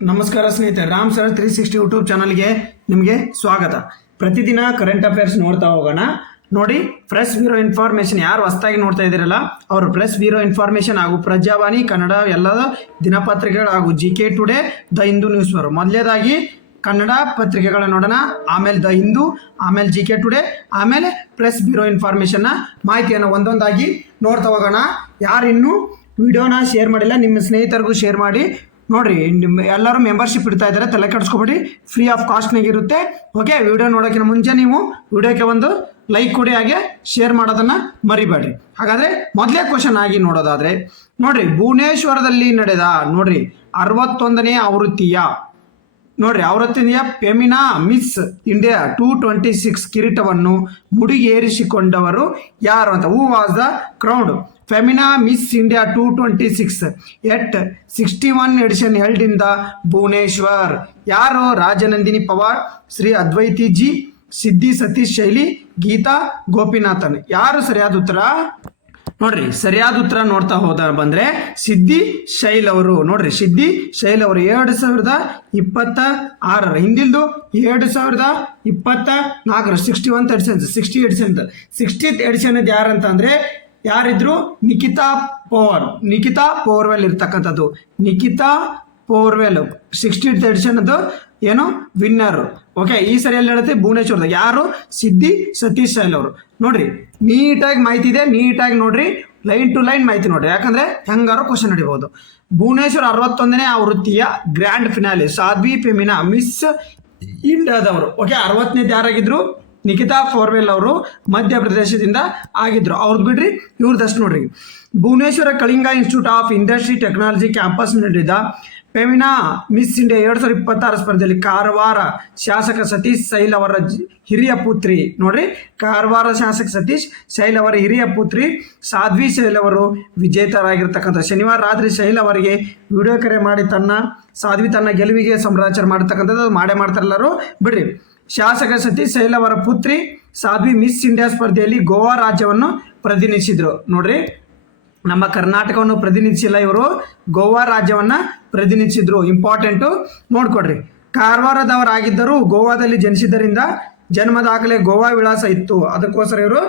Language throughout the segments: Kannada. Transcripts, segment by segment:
ನಮಸ್ಕಾರ ಸ್ನೇಹಿತರೆ, ರಾಮ್ ಸರ್ 360 ಯೂಟ್ಯೂಬ್ ಚಾನಲ್ಗೆ ನಿಮಗೆ ಸ್ವಾಗತ. ಪ್ರತಿದಿನ ಕರೆಂಟ್ ಅಫೇರ್ಸ್ ನೋಡ್ತಾ ಹೋಗೋಣ. ನೋಡಿ, ಪ್ರೆಸ್ ಬ್ಯೂರೋ ಇನ್ಫಾರ್ಮೇಶನ್ ಯಾರು ಹೊಸದಾಗಿ ನೋಡ್ತಾ ಇದ್ದೀರಲ್ಲ ಅವರು ಪ್ರೆಸ್ ಬ್ಯೂರೋ ಇನ್ಫಾರ್ಮೇಶನ್ ಹಾಗೂ ಪ್ರಜಾವಾಣಿ ಕನ್ನಡ ಎಲ್ಲ ದಿನಪತ್ರಿಕೆಗಳು ಹಾಗೂ GK today, the Hindu news paper. ಮೊದಲನೇದಾಗಿ ಕನ್ನಡ ಪತ್ರಿಕೆಗಳ ನೋಡೋಣ, ಆಮೇಲೆ ದ ಹಿಂದೂ, ಆಮೇಲೆ GK ಟುಡೇ, ಆಮೇಲೆ ಪ್ರೆಸ್ ಬ್ಯೂರೋ ಇನ್ಫಾರ್ಮೇಶನ್ನ ಮಾಹಿತಿಯನ್ನು ಒಂದೊಂದಾಗಿ ನೋಡ್ತಾ ಹೋಗೋಣ. ಯಾರು ಇನ್ನೂ ವಿಡಿಯೋನ ಶೇರ್ ಮಾಡಿಲ್ಲ ನಿಮ್ಮ ಸ್ನೇಹಿತರಿಗೂ ಶೇರ್ ಮಾಡಿ. ನೋಡ್ರಿ, ಎಲ್ಲರೂ ಮೆಂಬರ್ಶಿಪ್ ಇಡ್ತಾ ಇದ್ದಾರೆ, ತಲೆ ಕೆಡಿಸ್ಕೊಬೇಡಿ, ಫ್ರೀ ಆಫ್ ಕಾಸ್ಟ್ನಾಗ ಇರುತ್ತೆ. ಓಕೆ, ವಿಡಿಯೋ ನೋಡೋಕ್ಕಿಂತ ಮುಂಚೆ ನೀವು ವಿಡಿಯೋಕ್ಕೆ ಒಂದು ಲೈಕ್ ಕೊಡಿ, ಹಾಗೆ ಶೇರ್ ಮಾಡೋದನ್ನು ಮರಿಬೇಡಿ. ಹಾಗಾದರೆ ಮೊದಲೇ ಕ್ವಶನ್ ಆಗಿ ನೋಡೋದಾದರೆ ನೋಡ್ರಿ, ಭುವನೇಶ್ವರದಲ್ಲಿ ನಡೆದ ನೋಡ್ರಿ 61ನೇ ಆವೃತ್ತಿಯ ಫೆಮಿನಾ ಮಿಸ್ ಇಂಡಿಯಾ 226 ಕಿರೀಟವನ್ನು ಮುಡಿಗೇರಿಸಿಕೊಂಡವರು ಯಾರು ಅಂತ. Who was the crowned Femina Miss India 226 at 61 edition held in the Bhubaneswar. ಯಾರು? ರಾಜನಂದಿನಿ ಪವಾರ್, ಶ್ರೀ ಅದ್ವೈತಿ ಜಿ, ಸಿದ್ದಿ ಸತೀಶ್ ಶೈಲಿ, ಗೀತಾ ಗೋಪಿನಾಥನ್. ಯಾರು ಸರಿಯಾದ ಉತ್ತರ? ನೋಡ್ರಿ, ಸರಿಯಾದ ಉತ್ತರ ನೋಡ್ತಾ ಬಂದ್ರೆ ಸಿದ್ದಿ ಶೈಲ್ ಅವರು. ನೋಡ್ರಿ, ಸಿದ್ದಿ ಶೈಲ್ ಅವರು 2026 ಹಿಂದಿಲ್ದು 2024 61th ಎಡಿಷನ್ 60th ಎಡಿಷನ್ ಯಾರಂತ ಅಂದ್ರೆ ಯಾರಿದ್ರು? ನಿಖಿತಾ ಪೋರ್ವೆಲ್ ಇರ್ತಕ್ಕಂಥದ್ದು. ನಿಖಿತಾ ಪೋರ್ವೆಲ್ 60th ಎಡಿಷನ್ ಅದು ಏನು ವಿನ್ನರ್. ಓಕೆ, ಈ ಸರಿ ಎಲ್ಲಿ ಹೇಳುತ್ತೆ? ಭುವನೇಶ್ವರದಾಗ. ಯಾರು? ಸಿದ್ದಿ ಸತೀಶ್ ಶೈಲ್ ಅವರು. ನೋಡ್ರಿ, ನೀಟಾಗಿ ಮಾಹಿತಿ ಇದೆ, ನೀಟಾಗಿ ನೋಡ್ರಿ, ಲೈನ್ ಟು ಲೈನ್ ಮಾಹಿತಿ ನೋಡ್ರಿ, ಯಾಕಂದ್ರೆ ಹೆಂಗಾರು ಕ್ವಶನ್ ನಡಿಬಹುದು. ಭುವನೇಶ್ವರ 61ನೇ ಆವೃತ್ತಿಯ grand finale Sadhvi Femina miss ಇಂಡಿಯಾದವರು. ಓಕೆ, 60ನೇದು ಯಾರಾಗಿದ್ರು? ನಿಖಿತಾ ಪೋರ್ವೆಲ್ ಅವರು ಮಧ್ಯಪ್ರದೇಶದಿಂದ ಆಗಿದ್ರು. ಅವ್ರದ್ದು ಬಿಡ್ರಿ, ಇವ್ರದಷ್ಟು ನೋಡ್ರಿ. Bhubaneswar Kalinga institute of industry technology campus ನಡೆದ ಫೆಮಿನಾ ಮಿಸ್ ಇಂಡಿಯಾ 2026 ಸ್ಪರ್ಧೆಯಲ್ಲಿ ಕಾರವಾರ ಶಾಸಕ ಸತೀಶ್ ಶೈಲ್ ಅವರ ಹಿರಿಯ ಪುತ್ರಿ. ನೋಡ್ರಿ, ಕಾರವಾರ ಶಾಸಕ ಸತೀಶ್ ಶೈಲ್ ಅವರ ಹಿರಿಯ ಪುತ್ರಿ ಸಾಧ್ವಿ ಶೈಲ್ ಅವರು ವಿಜೇತರಾಗಿರ್ತಕ್ಕಂಥ. ಶನಿವಾರ ರಾತ್ರಿ ಶೈಲ್ ಅವರಿಗೆ ವಿಡಿಯೋ ಕರೆ ಮಾಡಿ ಸಾಧ್ವಿ ತನ್ನ ಗೆಲುವಿಗೆ ಸಂಭ್ರಮಾಚರಣೆ ಮಾಡತಕ್ಕಂಥದ್ದು ಮಾಡೇ ಮಾಡ್ತಾರೆಲ್ಲರೂ ಬಿಡ್ರಿ. ಶಾಸಕ ಸತೀಶ್ ಶೈಲ್ ಅವರ ಪುತ್ರಿ ಸಾಧ್ವಿ ಮಿಸ್ ಇಂಡಿಯಾ ಸ್ಪರ್ಧೆಯಲ್ಲಿ ಗೋವಾ ರಾಜ್ಯವನ್ನು ಪ್ರತಿನಿಧಿಸಿದ್ರು. ನೋಡ್ರಿ, ನಮ್ಮ ಕರ್ನಾಟಕವನ್ನು ಪ್ರತಿನಿಧಿಸಿಲ್ಲ ಇವರು, ಗೋವಾ ರಾಜ್ಯವನ್ನ ಪ್ರತಿನಿಧಿಸಿದ್ರು. ಇಂಪಾರ್ಟೆಂಟು ನೋಡ್ಕೊಡ್ರಿ. ಕಾರವಾರದವರಾಗಿದ್ದರು, ಗೋವಾದಲ್ಲಿ ಜನಿಸಿದ್ದರಿಂದ ಜನ್ಮ ದಾಖಲೆ ಗೋವಾ ವಿಳಾಸ ಇತ್ತು, ಅದಕ್ಕೋಸ್ಕರ ಇವರು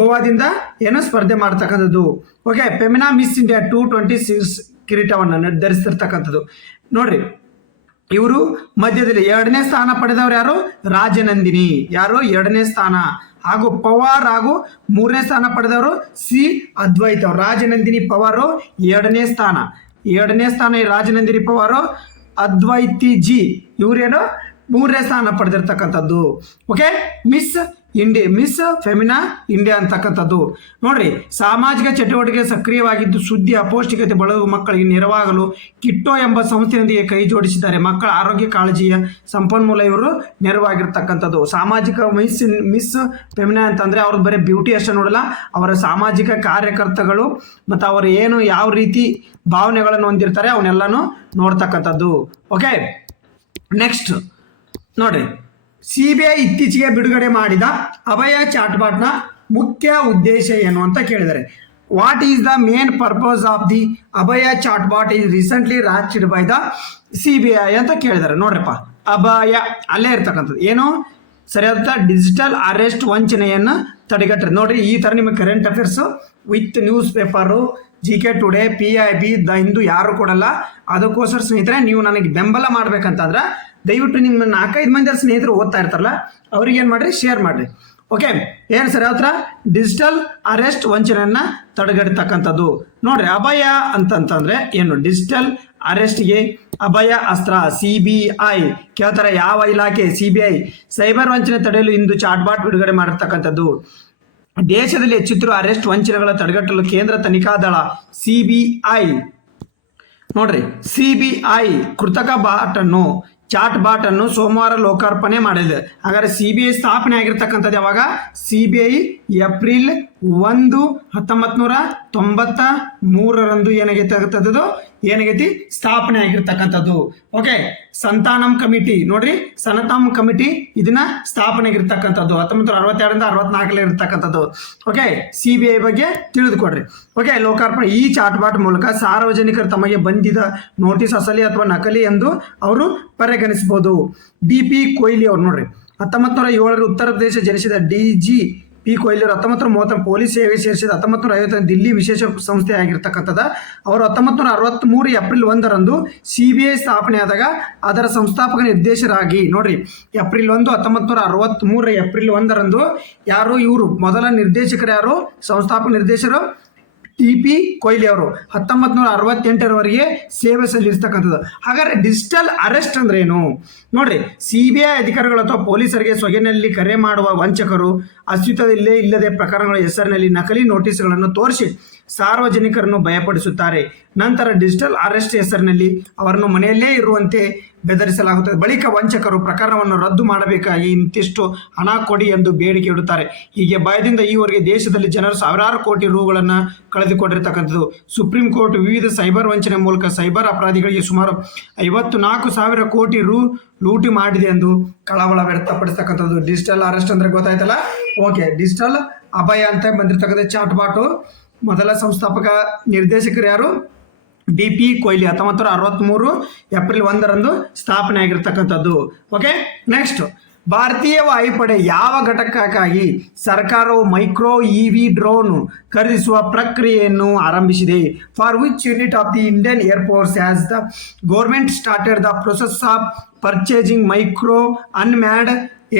ಗೋವಾದಿಂದ ಏನೋ ಸ್ಪರ್ಧೆ ಮಾಡ್ತಕ್ಕಂಥದ್ದು. ಓಕೆ, ಫೆಮಿನಾ ಮಿಸ್ ಇಂಡಿಯಾ 226 ಕಿರೀಟವನ್ನು ಧರಿಸಿರ್ತಕ್ಕಂಥದ್ದು. ನೋಡ್ರಿ, ಇವರು ಮಧ್ಯದಲ್ಲಿ 2ನೇ ಸ್ಥಾನ ಪಡೆದವರು ಯಾರು? ರಾಜನಂದಿನಿ. ಯಾರು? 2ನೇ ಸ್ಥಾನ. ಹಾಗೂ ಪವಾರ್ ಹಾಗೂ 3ನೇ ಸ್ಥಾನ ಪಡೆದವರು ಸಿ ಅದ್ವೈತ್ ಅವರು. ರಾಜನಂದಿನಿ ಪವಾರು 2ನೇ ಸ್ಥಾನ. ರಾಜನಂದಿನಿ ಪವಾರು, ಅದ್ವೈತಿ ಜಿ ಇವರೇನು 3ನೇ ಸ್ಥಾನ ಪಡೆದಿರ್ತಕ್ಕಂಥದ್ದು. ಓಕೆ, ಮಿಸ್ ಫೆಮಿನಾ ಇಂಡಿಯಾ ಅಂತಕ್ಕಂಥದ್ದು. ನೋಡ್ರಿ, ಸಾಮಾಜಿಕ ಚಟುವಟಿಕೆ ಸಕ್ರಿಯವಾಗಿದ್ದು ಸುದ್ದಿ ಅಪೌಷ್ಟಿಕತೆ ಬಳಲುವ ಮಕ್ಕಳಿಗೆ ನೆರವಾಗಲು ಕಿಟ್ಟೋ ಎಂಬ ಸಂಸ್ಥೆಯೊಂದಿಗೆ ಕೈ ಜೋಡಿಸಿದ್ದಾರೆ. ಮಕ್ಕಳ ಆರೋಗ್ಯ ಕಾಳಜಿಯ ಸಂಪನ್ಮೂಲ ಇವರು ನೆರವಾಗಿರ್ತಕ್ಕಂಥದ್ದು. ಸಾಮಾಜಿಕ ಮಿಸ್ ಫೆಮಿನಾ ಅಂತಂದ್ರೆ ಅವ್ರದ್ದು ಬರೀ ಬ್ಯೂಟಿ ಅಷ್ಟೇ ನೋಡಲ್ಲ, ಅವರ ಸಾಮಾಜಿಕ ಕಾರ್ಯಕರ್ತಗಳು ಮತ್ತು ಅವರು ಏನು ಯಾವ ರೀತಿ ಭಾವನೆಗಳನ್ನು ಹೊಂದಿರ್ತಾರೆ ಅವನ್ನೆಲ್ಲನೂ ನೋಡ್ತಕ್ಕಂಥದ್ದು. ಓಕೆ, ನೆಕ್ಸ್ಟ್ ನೋಡ್ರಿ, CBI ಇತ್ತೀಚೆಗೆ ಬಿಡುಗಡೆ ಮಾಡಿದ ಅಭಯ ಚಾಟ್ಬಾಟ್ನ ಮುಖ್ಯ ಉದ್ದೇಶ ಏನು ಅಂತ ಕೇಳಿದ್ದಾರೆ. What is the main purpose of the Abhaya chatbot is recently launched by the CBI ಅಂತ ಕೇಳಿದ್ದಾರೆ. ನೋಡ್ರಪ್ಪ, ಅಭಯ ಅಲ್ಲೇ ಇರ್ತಕ್ಕಂಥದ್ದು ಏನು? ಸರಿಯಾದ ಡಿಜಿಟಲ್ ಅರೆಸ್ಟ್ ವಂಚನೆಯನ್ನು ತಡೆಗಟ್ಟರೆ. ನೋಡ್ರಿ, ಈ ಥರ ನಿಮಗೆ current affairs with news paper GK today, PIB, the Hindu ಯಾರು ಕೊಡಲ್ಲ. ಅದಕ್ಕೋಸ್ಕರ ಸ್ನೇಹಿತರೆ, ನೀವು ನನಗೆ ಬೆಂಬಲ ಮಾಡ್ಬೇಕಂತಂದ್ರೆ ದಯವಿಟ್ಟು ನಿಮ್ಮ 4-5 ಮಂದಿ ಸ್ನೇಹಿತರು ಓದ್ತಾ ಇರ್ತಾರಲ್ಲ ಅವ್ರಿಗೆ ಏನು ಮಾಡಿರಿ, ಶೇರ್ ಮಾಡಿರಿ. ಓಕೆ, ಏನು ಸರಿ ಹತ್ರ ಡಿಜಿಟಲ್ ಅರೆಸ್ಟ್ ವಂಚನೆಯನ್ನು ತಡೆಗಟ್ಟತಕ್ಕಂಥದ್ದು. ನೋಡ್ರಿ, ಅಭಯ ಅಂತಂತಂದ್ರೆ ಏನು? ಡಿಜಿಟಲ್ ಅರೆಸ್ಟ್ಗೆ ಅಭಯ ಅಸ್ತ್ರ. CBI ಕೇಳ್ತಾರೆ, ಯಾವ ಇಲಾಖೆ? CBI. ಸೈಬರ್ ವಂಚನೆ ತಡೆಯಲು ಇಂದು ಚಾಟ್ಬಾಟ್ ಬಿಡುಗಡೆ ಮಾಡಿರ್ತಕ್ಕಂಥದ್ದು. ದೇಶದಲ್ಲಿ ಹೆಚ್ಚುತ್ತಿರುವ ಅರೆಸ್ಟ್ ವಂಚನೆಗಳ ತಡೆಗಟ್ಟಲು ಕೇಂದ್ರ ತನಿಖಾ ದಳ CBI. ನೋಡ್ರಿ, CBI ಕೃತಕ ಚಾಟ್ ಬಾಟ್ ಅನ್ನು ಸೋಮವಾರ ಲೋಕಾರ್ಪಣೆ ಮಾಡಿದೆ. ಹಾಗಾದ್ರೆ CBI ಸ್ಥಾಪನೆ ಆಗಿರ್ತಕ್ಕಂಥದ್ದು ಯಾವಾಗ? CBI ಏಪ್ರಿಲ್ 1993 ಏನಾಗೈತಿ ಸ್ಥಾಪನೆ ಆಗಿರ್ತಕ್ಕಂಥದ್ದು. ಓಕೆ, ಸಂತಾನಂ ಕಮಿಟಿ ನೋಡ್ರಿ, ಸಂತಾನಂ ಕಮಿಟಿ ಇದನ್ನ ಸ್ಥಾಪನೆ ಆಗಿರ್ತಕ್ಕಂಥದ್ದು 1962ರಿಂದ 64 ಇರ್ತಕ್ಕಂಥದ್ದು. ಓಕೆ, CBI ಬಗ್ಗೆ ತಿಳಿದುಕೊಡ್ರಿ. ಓಕೆ, ಲೋಕಾರ್ಪಣೆ ಈ ಚಾಟ್ಬಾಟ್ ಮೂಲಕ ಸಾರ್ವಜನಿಕರು ತಮಗೆ ಬಂದಿದ್ದ ನೋಟಿಸ್ ಅಸಲಿ ಅಥವಾ ನಕಲಿ ಎಂದು ಅವರು ಪರಿಗಣಿಸಬಹುದು. DP ಕೊಹ್ಲಿ ಅವ್ರು ನೋಡ್ರಿ 1907 ಉತ್ತರ ಪ್ರದೇಶ ಜನಿಸಿದ DG P ಕೊಹ್ಲಿ 1930 ಪೊಲೀಸ್ ಸೇವೆ ಸೇರಿಸಿದ 1950 ದಿಲ್ಲಿ ವಿಶೇಷ ಸಂಸ್ಥೆ ಆಗಿರ್ತಕ್ಕಂಥದ್ದು. ಅವರು 1963 ಏಪ್ರಿಲ್ 1 CBI ಸ್ಥಾಪನೆಯಾದಾಗ ಅದರ ಸಂಸ್ಥಾಪಕ ನಿರ್ದೇಶಕರಾಗಿ ನೋಡ್ರಿ ಏಪ್ರಿಲ್ 1 1963 ಏಪ್ರಿಲ್ 1 ಯಾರು ಇವರು ಮೊದಲ ನಿರ್ದೇಶಕರು ಯಾರು ಸಂಸ್ಥಾಪಕ ನಿರ್ದೇಶಕರು TP ಕೊಹ್ಲಿ ಅವರು 1968 ಸೇವೆ ಸಲ್ಲಿಸ್ತಕ್ಕಂಥದ್ದು. ಹಾಗಾದ್ರೆ ಡಿಜಿಟಲ್ ಅರೆಸ್ಟ್ ಅಂದ್ರೆ ಏನು ನೋಡ್ರಿ, CBI ಅಧಿಕಾರಿಗಳು ಅಥವಾ ಪೊಲೀಸರಿಗೆ ಸೊಗೇನಲ್ಲಿ ಕರೆ ಮಾಡುವ ವಂಚಕರು ಇಲ್ಲದೆ ಪ್ರಕರಣಗಳ ಹೆಸರಿನಲ್ಲಿ ನಕಲಿ ನೋಟಿಸ್ಗಳನ್ನು ತೋರಿಸಿ ಸಾರ್ವಜನಿಕರನ್ನು ಭಯಪಡಿಸುತ್ತಾರೆ. ನಂತರ ಡಿಜಿಟಲ್ ಅರೆಸ್ಟ್ ಹೆಸರಿನಲ್ಲಿ ಅವರನ್ನು ಮನೆಯಲ್ಲೇ ಇರುವಂತೆ ಬೆದರಿಸಲಾಗುತ್ತದೆ. ಬಳಿಕ ವಂಚಕರು ಪ್ರಕರಣವನ್ನು ರದ್ದು ಮಾಡಬೇಕಾಗಿ ಇಂತಿಷ್ಟು ಹಣ ಕೊಡಿ ಎಂದು ಬೇಡಿಕೆ ಇಡುತ್ತಾರೆ. ಹೀಗೆ ಭಯದಿಂದ ಈವರೆಗೆ ದೇಶದಲ್ಲಿ ಜನರು ಸಾವಿರಾರು ಕೋಟಿ ರೂಗಳನ್ನು ಕಳೆದುಕೊಂಡಿರ್ತಕ್ಕಂಥದ್ದು. ಸುಪ್ರೀಂ ಕೋರ್ಟ್ ವಿವಿಧ ಸೈಬರ್ ವಂಚನೆ ಮೂಲಕ ಸೈಬರ್ ಅಪರಾಧಿಗಳಿಗೆ ಸುಮಾರು 54,000 ಕೋಟಿ ರೂ ಲೂಟಿ ಮಾಡಿದೆ ಎಂದು ಕಳವಳ ವ್ಯಕ್ತಪಡಿಸ್ತಕ್ಕಂಥದ್ದು. ಡಿಜಿಟಲ್ ಅರೆಸ್ಟ್ ಅಂದ್ರೆ ಗೊತ್ತಾಯ್ತಲ್ಲ. ಓಕೆ, ಡಿಜಿಟಲ್ ಅಭಯ ಅಂತ ಬಂದಿರತಕ್ಕಂಥ ಚಾಟ್ಬಾಟು ಮೊದಲ ಸಂಸ್ಥಾಪಕ ನಿರ್ದೇಶಕರು ಯಾರು DP ಕೊಹ್ಲಿ 1963 ಏಪ್ರಿಲ್ 1 ಸ್ಥಾಪನೆ ಆಗಿರ್ತಕ್ಕಂಥದ್ದು. ಓಕೆ, ನೆಕ್ಸ್ಟ್ ಭಾರತೀಯ ವಾಯುಪಡೆ ಯಾವ ಘಟಕಕ್ಕಾಗಿ ಸರ್ಕಾರವು ಮೈಕ್ರೋ EV ಡ್ರೋನ್ ಖರೀದಿಸುವ ಪ್ರಕ್ರಿಯೆಯನ್ನು ಆರಂಭಿಸಿದೆ? For which unit of the Indian air force has the government started the process of purchasing micro unmanned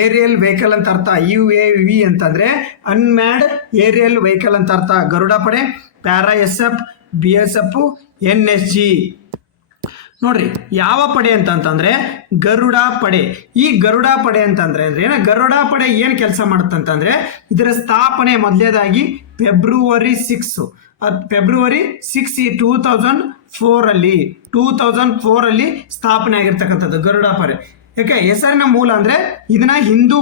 aerial vehicle ಅಂತ ಅರ್ಥ. UAV ಅಂತಂದ್ರೆ ಅನ್ಮ್ಯಾಡ್ ಏರಿಯಲ್ ವೆಹಿಕಲ್ ಅಂತ ಅರ್ಥ. ಗರುಡ ಪಡೆ, ಪ್ಯಾರಾ SF, BSF, NSG ನೋಡ್ರಿ ಯಾವ ಪಡೆ ಅಂತಂದ್ರೆ ಗರುಡ ಪಡೆ. ಈ ಗರುಡ ಪಡೆ ಅಂತಂದ್ರೆ ಗರುಡ ಪಡೆ ಏನ್ ಕೆಲಸ ಮಾಡುತ್ತಂತಂದ್ರೆ ಇದರ ಸ್ಥಾಪನೆ ಮೊದಲೇದಾಗಿ ಫೆಬ್ರವರಿ 6 2004 ಸ್ಥಾಪನೆ ಆಗಿರ್ತಕ್ಕಂಥದ್ದು ಗರುಡ ಪಡೆ. ಯಾಕೆ ಹೆಸರಿನ ಮೂಲ ಅಂದ್ರೆ ಇದನ್ನ ಹಿಂದೂ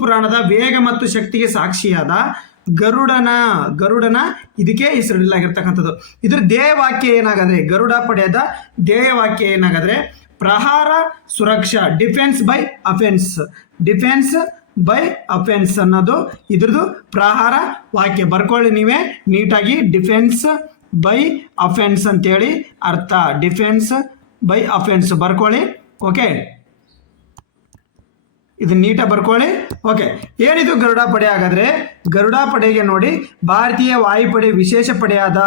ಪುರಾಣದ ವೇಗ ಮತ್ತು ಶಕ್ತಿಗೆ ಸಾಕ್ಷಿಯಾದ ಗರುಡನ ಇದಕ್ಕೆ ಹೆಸರಿಡಲಾಗಿರ್ತಕ್ಕಂಥದ್ದು. ಇದ್ರ ಧ್ಯೇಯವಾಕ್ಯ ಏನಾಗದ್ರೆ ಗರುಡ ಪಡೆಯದ ಧ್ಯೇಯವಾಕ್ಯ ಏನಾಗದ್ರೆ ಪ್ರಹಾರ ಸುರಕ್ಷಾ, ಡಿಫೆನ್ಸ್ ಬೈ ಅಫೆನ್ಸ್ ಅನ್ನೋದು ಇದ್ರದ್ದು ಪ್ರಹಾರ ವಾಕ್ಯ. ಬರ್ಕೊಳ್ಳಿ ನೀವೇ ನೀಟಾಗಿ, ಡಿಫೆನ್ಸ್ ಬೈ ಅಫೆನ್ಸ್ ಅಂತೇಳಿ ಅರ್ಥ. ಡಿಫೆನ್ಸ್ ಬೈ ಅಫೆನ್ಸ್ ಬರ್ಕೊಳ್ಳಿ. ಓಕೆ, ಇದು ನೀಟಾಗಿ ಬರ್ಕೊಳ್ಳಿ. ಓಕೆ, ಏನಿದು ಗರುಡ ಪಡೆ? ಹಾಗಾದ್ರೆ ಗರುಡ ಪಡೆಗೆ ನೋಡಿ ಭಾರತೀಯ ವಾಯುಪಡೆ ವಿಶೇಷ ಪಡೆಯಾದ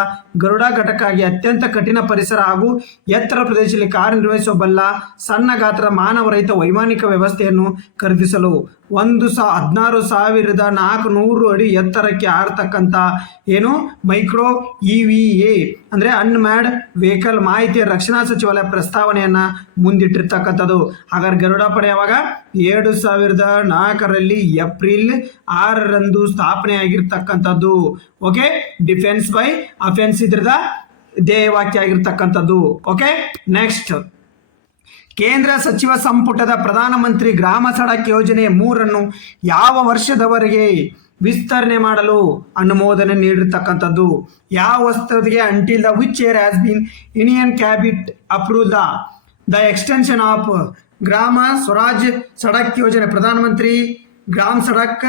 ಗರುಡ ಘಟಕಕ್ಕಾಗಿ ಅತ್ಯಂತ ಕಠಿಣ ಪರಿಸರ ಹಾಗೂ ಎತ್ತರ ಪ್ರದೇಶದಲ್ಲಿ ಕಾರ್ಯನಿರ್ವಹಿಸಬಲ್ಲ ಸಣ್ಣ ಗಾತ್ರ ಮಾನವರಹಿತ ವೈಮಾನಿಕ ವ್ಯವಸ್ಥೆಯನ್ನು ಖರೀದಿಸಲು 16,400 ಅಡಿ ಎತ್ತರಕ್ಕೆ ಹಾರತಕ್ಕಂಥ ಏನು ಮೈಕ್ರೋ EVA ಅಂದ್ರೆ ಅನ್ಮ್ಯಾಡ್ ವೆಹಿಕಲ್ ಮಾಹಿತಿ ರಕ್ಷಣಾ ಸಚಿವಾಲಯ ಪ್ರಸ್ತಾವನೆಯನ್ನ ಮುಂದಿಟ್ಟಿರ್ತಕ್ಕಂಥದ್ದು. ಹಾಗಾದ್ರೆ ಗರುಡ ಪಡೆ ಯಾವಾಗ 2004 ಏಪ್ರಿಲ್ 6 ಸ್ಥಾಪನೆ ಆಗಿರ್ತಕ್ಕಂಥದ್ದು. ಓಕೆ, ಡಿಫೆನ್ಸ್ ಬೈ ಅಫೆನ್ಸ್ ಇದ್ರದ ಧ್ಯೇಯವಾಕ್ಯ ಆಗಿರ್ತಕ್ಕಂಥದ್ದು. ಓಕೆ, ನೆಕ್ಸ್ಟ್ ಕೇಂದ್ರ ಸಚಿವ ಸಂಪುಟದ ಪ್ರಧಾನಮಂತ್ರಿ ಗ್ರಾಮ ಸಡಕ್ ಯೋಜನೆ 3 ಯಾವ ವರ್ಷದವರೆಗೆ ವಿಸ್ತರಣೆ ಮಾಡಲು ಅನುಮೋದನೆ ನೀಡಿರ್ತಕ್ಕಂಥದ್ದು? ಯಾವ ವರ್ಷದವರೆಗೆ? Until the which year has been Indian cabinet approve the extension of ಗ್ರಾಮ ಸ್ವರಾಜ್ ಸಡಕ್ ಯೋಜನೆ. ಪ್ರಧಾನಮಂತ್ರಿ ಗ್ರಾಮ ಸಡಕ್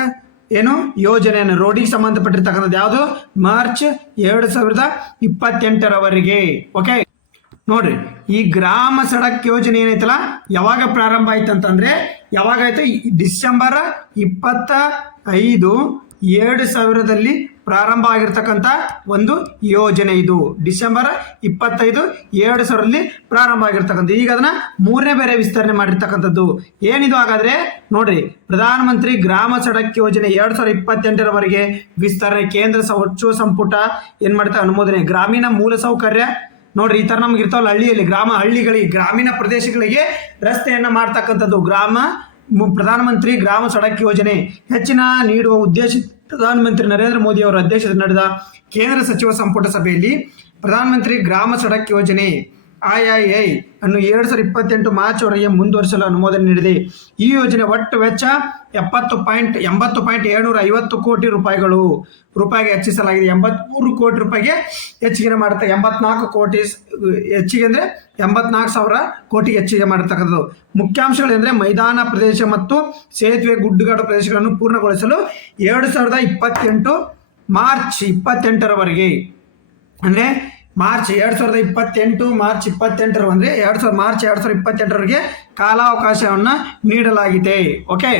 ಏನು ಯೋಜನೆಯನ್ನು ರೋಡಿಗೆ ಸಂಬಂಧಪಟ್ಟಿರ್ತಕ್ಕಂಥದ್ದು ಯಾವುದು? ಮಾರ್ಚ್ 2028 ಓಕೆ ನೋಡ್ರಿ, ಈ ಗ್ರಾಮ ಸಡಕ್ ಯೋಜನೆ ಏನೈತಲ್ಲ ಯಾವಾಗ ಪ್ರಾರಂಭ ಆಯ್ತು ಅಂತಂದ್ರೆ ಯಾವಾಗಾಯ್ತು? ಡಿಸೆಂಬರ್ 25, 2000 ಪ್ರಾರಂಭ ಆಗಿರ್ತಕ್ಕಂಥ ಒಂದು ಯೋಜನೆ ಇದು. ಡಿಸೆಂಬರ್ 25, 2000 ಪ್ರಾರಂಭ ಆಗಿರ್ತಕ್ಕಂಥ. ಈಗ ಅದನ್ನ 3ನೇ ಬೇರೆ ವಿಸ್ತರಣೆ ಮಾಡಿರ್ತಕ್ಕಂಥದ್ದು. ಏನಿದು ಹಾಗಾದ್ರೆ ನೋಡ್ರಿ, ಪ್ರಧಾನಮಂತ್ರಿ ಗ್ರಾಮ ಸಡಕ್ ಯೋಜನೆ 2028 ವಿಸ್ತರಣೆ. ಕೇಂದ್ರ ಸಚಿವ ಸಂಪುಟ ಏನ್ ಮಾಡ್ತಾ ಅನುಮೋದನೆ. ಗ್ರಾಮೀಣ ಮೂಲಸೌಕರ್ಯ ನೋಡ್ರಿ, ಈ ತರ ನಮ್ಗೆ ಇರ್ತಾವಲ್ಲ ಹಳ್ಳಿಯಲ್ಲಿ ಹಳ್ಳಿಗಳಿಗೆ ಗ್ರಾಮೀಣ ಪ್ರದೇಶಗಳಿಗೆ ರಸ್ತೆಯನ್ನ ಮಾಡ್ತಕ್ಕಂಥದ್ದು ಪ್ರಧಾನಮಂತ್ರಿ ಗ್ರಾಮ ಸಡಕ್ ಯೋಜನೆ ಹೆಚ್ಚಿನ ನೀಡುವ ಉದ್ದೇಶ ಪ್ರಧಾನಮಂತ್ರಿ ನರೇಂದ್ರ ಮೋದಿ ಅವರ ಅಧ್ಯಕ್ಷತೆಯಲ್ಲಿ ನಡೆದ ಕೇಂದ್ರ ಸಚಿವ ಸಂಪುಟ ಸಭೆಯಲ್ಲಿ ಪ್ರಧಾನಮಂತ್ರಿ ಗ್ರಾಮ ಸಡಕ್ ಯೋಜನೆ III ಅನ್ನು 2028 ಮಾರ್ಚ್ ವರೆಗೆ ಮುಂದುವರಿಸಲು ಅನುಮೋದನೆ ನೀಡಿದೆ. ಈ ಯೋಜನೆ ಒಟ್ಟು ವೆಚ್ಚ 80.750 ಕೋಟಿ ರೂಪಾಯಿಗೆ ಹೆಚ್ಚಿಸಲಾಗಿದೆ. 83 ಕೋಟಿ ರೂಪಾಯಿಗೆ ಹೆಚ್ಚಿಗೆ ಮಾಡುತ್ತೆ. 84 ಕೋಟಿ ಹೆಚ್ಚಿಗೆ ಅಂದರೆ 84,000 ಕೋಟಿಗೆ ಹೆಚ್ಚಿಗೆ ಮಾಡಿರ್ತಕ್ಕಂಥದ್ದು. ಮುಖ್ಯಾಂಶಗಳೆಂದರೆ ಮೈದಾನ ಪ್ರದೇಶ ಮತ್ತು ಸೇತುವೆ ಗುಡ್ಡಗಾಡು ಪ್ರದೇಶಗಳನ್ನು ಪೂರ್ಣಗೊಳಿಸಲು 2028 ಮಾರ್ಚ್ 28ರವರೆಗೆ ಅಂದರೆ ಮಾರ್ಚ್ 2028 ಅಂದರೆ ಮಾರ್ಚ್ 2028ರವರೆಗೆ ಕಾಲಾವಕಾಶವನ್ನು ನೀಡಲಾಗಿದೆ. ಓಕೆ,